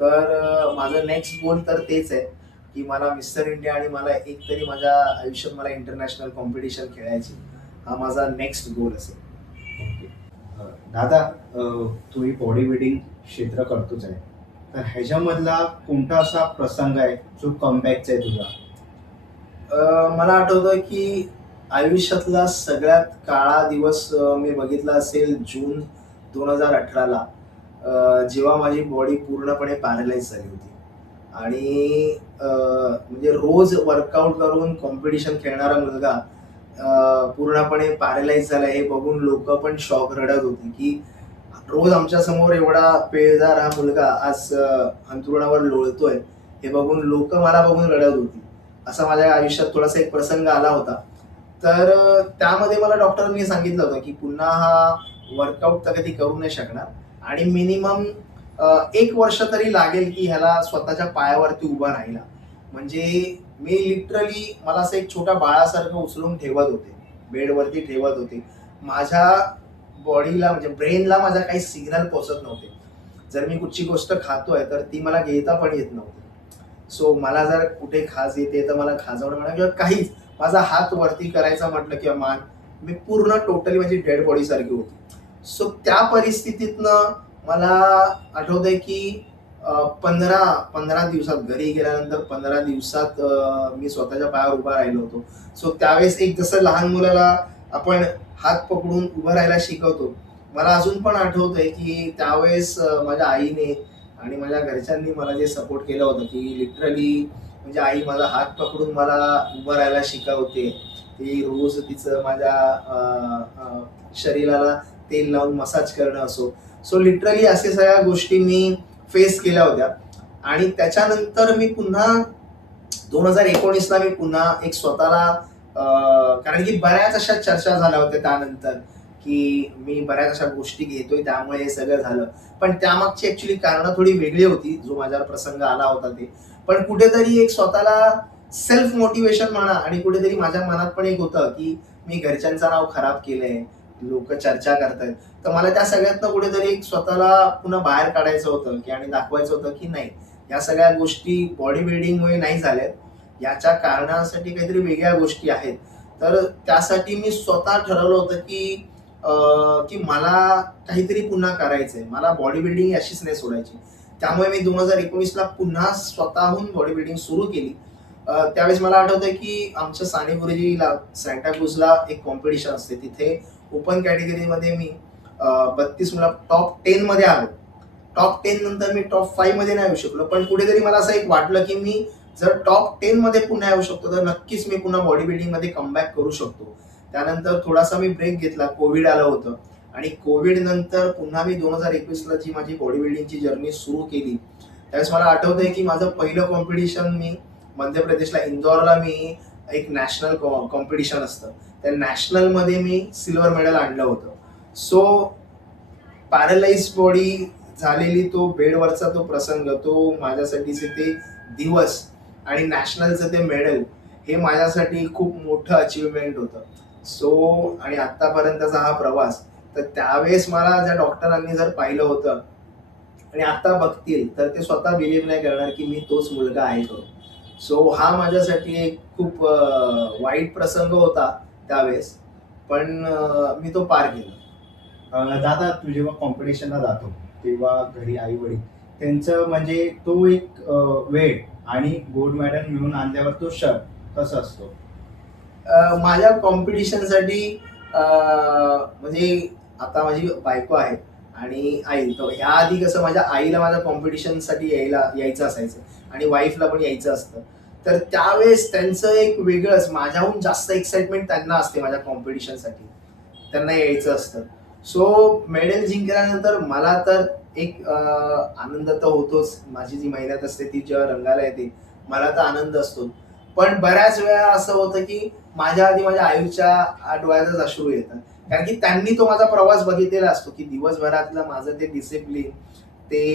तर माझं नेक्स्ट गोल तर तेच आहे की मला मिस्टर इंडिया आणि मला एकतरी माझ्या आयुष्यात मला इंटरनॅशनल कॉम्पिटिशन खेळायची. हा माझा नेक्स्ट गोल असेल. ओके. दादा तू ही बॉडी बिल्डिंग क्षेत्र करतोच आहे. तर ह्याच्यामधला कोणता असा प्रसंग आहे जो कमबॅकचा आहे तुझा? मला आठवतं की आयुष्यातला सगळ्यात काळा दिवस मी बघितला असेल जून 2018ला, जेव्हा माझी बॉडी पूर्णपणे पॅरलाइज झाली होती आणि म्हणजे रोज वर्कआउट करून कॉम्पिटिशन खेळणारा मुलगा पूर्णपणे पॅरलाइज झाला हे बघून लोक पण शॉक रडत होते की रोज आमच्या समोर एवढा पेळदार हा मुलगा आज अंथरुणावर लोळतोय, हे बघून लोक मला बघून रडत होती. असा माझ्या आयुष्यात थोडासा एक प्रसंग आला होता. तर त्यामध्ये मला डॉक्टरांनी सांगितलं होतं की पुन्हा हा वर्कआउट तर कधी करू नाही शकणार आणि मिनिमम 1 वर्ष तरी लागेल की ह्याला स्वतःच्या पायावरती उभा राहिला. म्हणजे मी लिटरली मला असं एक छोटा बाळासारखं उचलून ठेवत होते, बेडवरती ठेवत होते. माझ्या बॉडीला म्हणजे ब्रेनला माझा काही सिग्नल पोहोचत नव्हते. जर मी कुठची गोष्ट खातोय तर ती मला घेता पण येत नव्हती. सो मला जर कुठे खाज येते तर मला खाजवणं म्हणा किंवा काहीच, माझा हात वरती करायचा म्हटलं किंवा मान, मी पूर्ण टोटली माझी डेड बॉडी सारखी होती. सो त्या परिस्थितीतनं मला आठवतंय की 15 दिवसात घरी गेल्यानंतर 15 दिवसात मी स्वतःच्या पायावर उभा राहिलो होतो. सो त्यावेळेस एक जसं लहान मुलाला आपण हात पकडून उभं राहायला शिकवतो, मला अजून पण आठवतंय की त्यावेळेस माझ्या आईने आणि माझ्या घरच्यांनी मला जे सपोर्ट केलं होतं की लिटरली म्हणजे आई माझा हात पकडून मला उभं राहायला शिकवते. ती रोज तिचं माझ्या शरीराला तेल लावून मसाज करणं असो. सो लिटरली असे सगळ्या गोष्टी मी फेस केल्या होत्या आणि त्याच्यानंतर मी पुन्हा 2019ला मी पुन्हा एक स्वतःला कारण की बऱ्याच अशा चर्चा झाल्या होत्या त्यानंतर की मी बऱ्याच अशा गोष्टी घेतोय त्यामुळे हे सगळं झालं. पण त्यामागची ऍक्च्युली कारणं थोडी वेगळी होती, जो माझ्यावर प्रसंग आला होता ते. पण कुठेतरी एक स्वतःला सेल्फ मोटिवेशन म्हणा आणि कुठेतरी माझ्या मनात पण एक होतं, की मी घरच्यांचं नाव खराब केलंय, लोकं चर्चा करतायत. तर मला त्या सगळ्यातनं कुठेतरी एक स्वतःला पुन्हा बाहेर काढायचं होतं, की आणि दाखवायचं होतं, की नाही, या सगळ्या गोष्टी बॉडी बिल्डिंगमुळे नाही झाल्यात. याच्या कारणासाठी काहीतरी वेगळ्या गोष्टी आहेत. तर त्यासाठी मी स्वतः ठरवलं होतं, की मला काहीतरी पुन्हा करायचंय. मला बॉडी बिल्डिंग अशीच नाही सोडायची. त्यामुळे मी 2019ला पुन्हा स्वतःहून बॉडी बिल्डिंग सुरू केली. त्यावेळेस मला आठवतंय, की आमच्या साने गुरुजीला सांताक्रूजला एक कॉम्पिटिशन असते. तिथे ओपन कॅटेगरीमध्ये मी 32 मुलं टॉप 10 मध्ये आलो. टॉप 10 नंतर मी टॉप 5 मध्ये नाही येऊ शकलो. पण कुठेतरी मला असं एक वाटलं, की मी जर टॉप 10 मध्ये पुन्हा येऊ शकतो, तर नक्कीच मी पुन्हा बॉडी बिल्डिंगमध्ये कमबॅक करू शकतो. त्यानंतर थोडासा मी ब्रेक घेतला. कोविड आलं होतं आणि कोविड नंतर पुन्हा मी 2021ला जी माझी बॉडी बिल्डिंगची जर्नी सुरू केली. त्यावेळेस मला आठवतंय, की माझं पहिलं कॉम्पिटिशन मी मध्य प्रदेशला इंदोरला मी एक नॅशनल कॉम्पिटिशन असतं. त्या नॅशनलमध्ये मी सिल्वर मेडल आणलं होतं. सो पॅरलाइज बॉडी झालेली तो बेडवरचा तो प्रसंग, तो माझ्यासाठीचे ते दिवस आणि नॅशनलचं ते मेडल, हे माझ्यासाठी खूप मोठं अचीवमेंट होतं. सो आणि आत्तापर्यंतचा हा प्रवास, तर त्यावेळेस मला ज्या डॉक्टरांनी जर पाहिलं होतं आणि आता बघतील, तर ते स्वतः बिलीव्ह नाही करणार, की मी तोच मुलगा आहे तो. सो हा माझ्यासाठी एक खूप वाईट प्रसंग होता त्यावेळेस, पण मी तो पार केला. दादा, तू जेव्हा कॉम्पिटिशनला जातो तेव्हा घरी आई वडील त्यांचं म्हणजे तो एक वेळ आणि गोल्ड मेडल मिळवून आणल्यावर तो क्षण कसा असतो? माझ्या कॉम्पिटिशनसाठी म्हणजे आता माझी बायको आहे आणि आई. तर ह्या आधी कसं माझ्या आईला माझ्या कॉम्पिटिशनसाठी यायचं असायचं आणि वाईफला पण यायचं असतं. तर त्यावेळेस त्यांचं एक वेगळंच, माझ्याहून जास्त एक्साइटमेंट त्यांना असते माझ्या कॉम्पिटिशनसाठी. त्यांना यायचं असतं. सो मेडल जिंकल्यानंतर मला तर एक आनंद तर होतोच. माझी जी मेहनत असते ती जेव्हा रंगाला येते, मला तर आनंद असतो. पण बऱ्याच वेळा असं होतं, की माझ्या आधी माझ्या आईच्या डोळ्यातच अश्रू येतात. कारण की त्यांनी तो माझा प्रवास बघितलेला असतो, की दिवसभरातलं माझं ते डिसिप्लिन, ते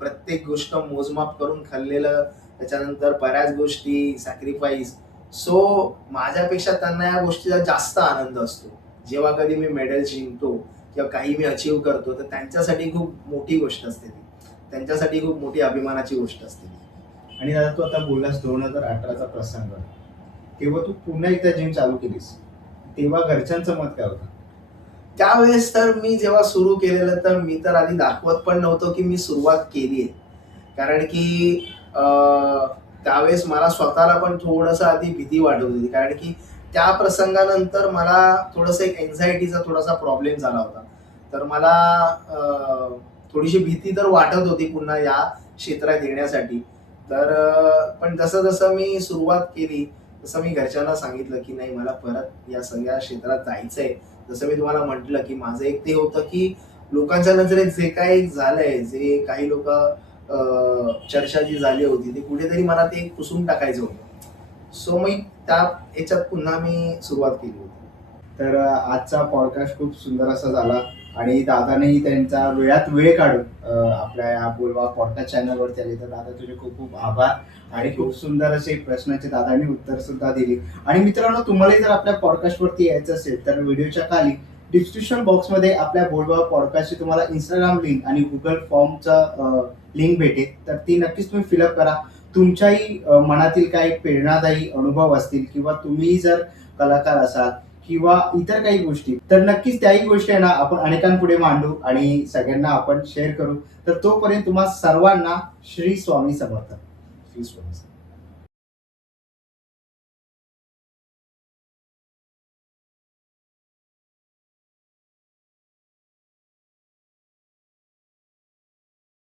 प्रत्येक गोष्ट मोजमाप करून खाल्लेलं, त्याच्यानंतर बऱ्याच गोष्टी सॅक्रिफाईस. सो माझ्यापेक्षा त्यांना या गोष्टीचा जास्त आनंद असतो. जेव्हा कधी मी मेडल जिंकतो किंवा काही मी अचीव्ह करतो, तर त्यांच्यासाठी खूप मोठी गोष्ट असते ती. त्यांच्यासाठी खूप मोठी अभिमानाची गोष्ट असते ती. आणि दादा, तू आता बोललास 2018चा प्रसंग, तेव्हा तू पुन्हा एकदा जिम चालू केलीस, तेव्हा घरच्यांचं मत काय होतं? त्यावेळेस तर मी जेव्हा सुरू केलेलं, तर मी तर आधी दाखवत पण नव्हतो, की मी सुरुवात केली आहे. कारण की त्यावेळेस मला स्वतःला पण थोडंसं आधी भीती वाटत होती. कारण की त्या प्रसंगानंतर मला थोडंसं एक एन्झायटीचा थोडासा प्रॉब्लेम झाला होता. तर मला थोडीशी भीती तर वाटत होती पुन्हा या क्षेत्रात येण्यासाठी. तर पण जसं-जसं मी सुरुवात केली, तसं मी घरच्यांना सांगितलं, की नाही, मला परत या सगळ्या क्षेत्रात जायचंय. जसं मी तुम्हाला म्हटलं, की माझं एक ते होतं, की लोकांच्या नजरेत जे काही झालंय, जे काही लोकं चर्चा जी झाली होती, ती कुठेतरी मला ते पुसून टाकायचं होतं. सो मी त्या ह्याच्यात पुन्हा मी सुरुवात केली होती. तर आजचा पॉडकास्ट खूप सुंदर असा झाला आणि दादानेही त्यांचा वेळात वेळ काढून आपल्या या बोलवा पॉडकास्ट चॅनलवरती आले. तर दादा, तुझे खूप खूप आभार आणि खूप सुंदर असे प्रश्नाचे दादांनी उत्तर सुद्धा दिली. आणि मित्रांनो, तुम्हालाही जर आपल्या पॉडकास्टवरती यायचं असेल तर व्हिडिओच्या खाली डिस्क्रिप्शन बॉक्समध्ये आपल्या बोलवा पॉडकास्टची तुम्हाला इंस्टाग्राम लिंक आणि गुगल फॉर्मचा लिंक भेटेल. तर ती नक्कीच तुम्ही फिलअप करा. तुमच्याही मनातील काही प्रेरणादायी अनुभव असतील किंवा तुम्ही जर कलाकार असाल किंवा इतर काही गोष्टी, तर नक्कीच त्याही गोष्टी आहे ना आपण अनेकांपुढे मांडू आणि सगळ्यांना आपण शेअर करू. तर तोपर्यंत तुम्हा सर्वांना श्री स्वामी समर्थ. श्री स्वामी समर्थ.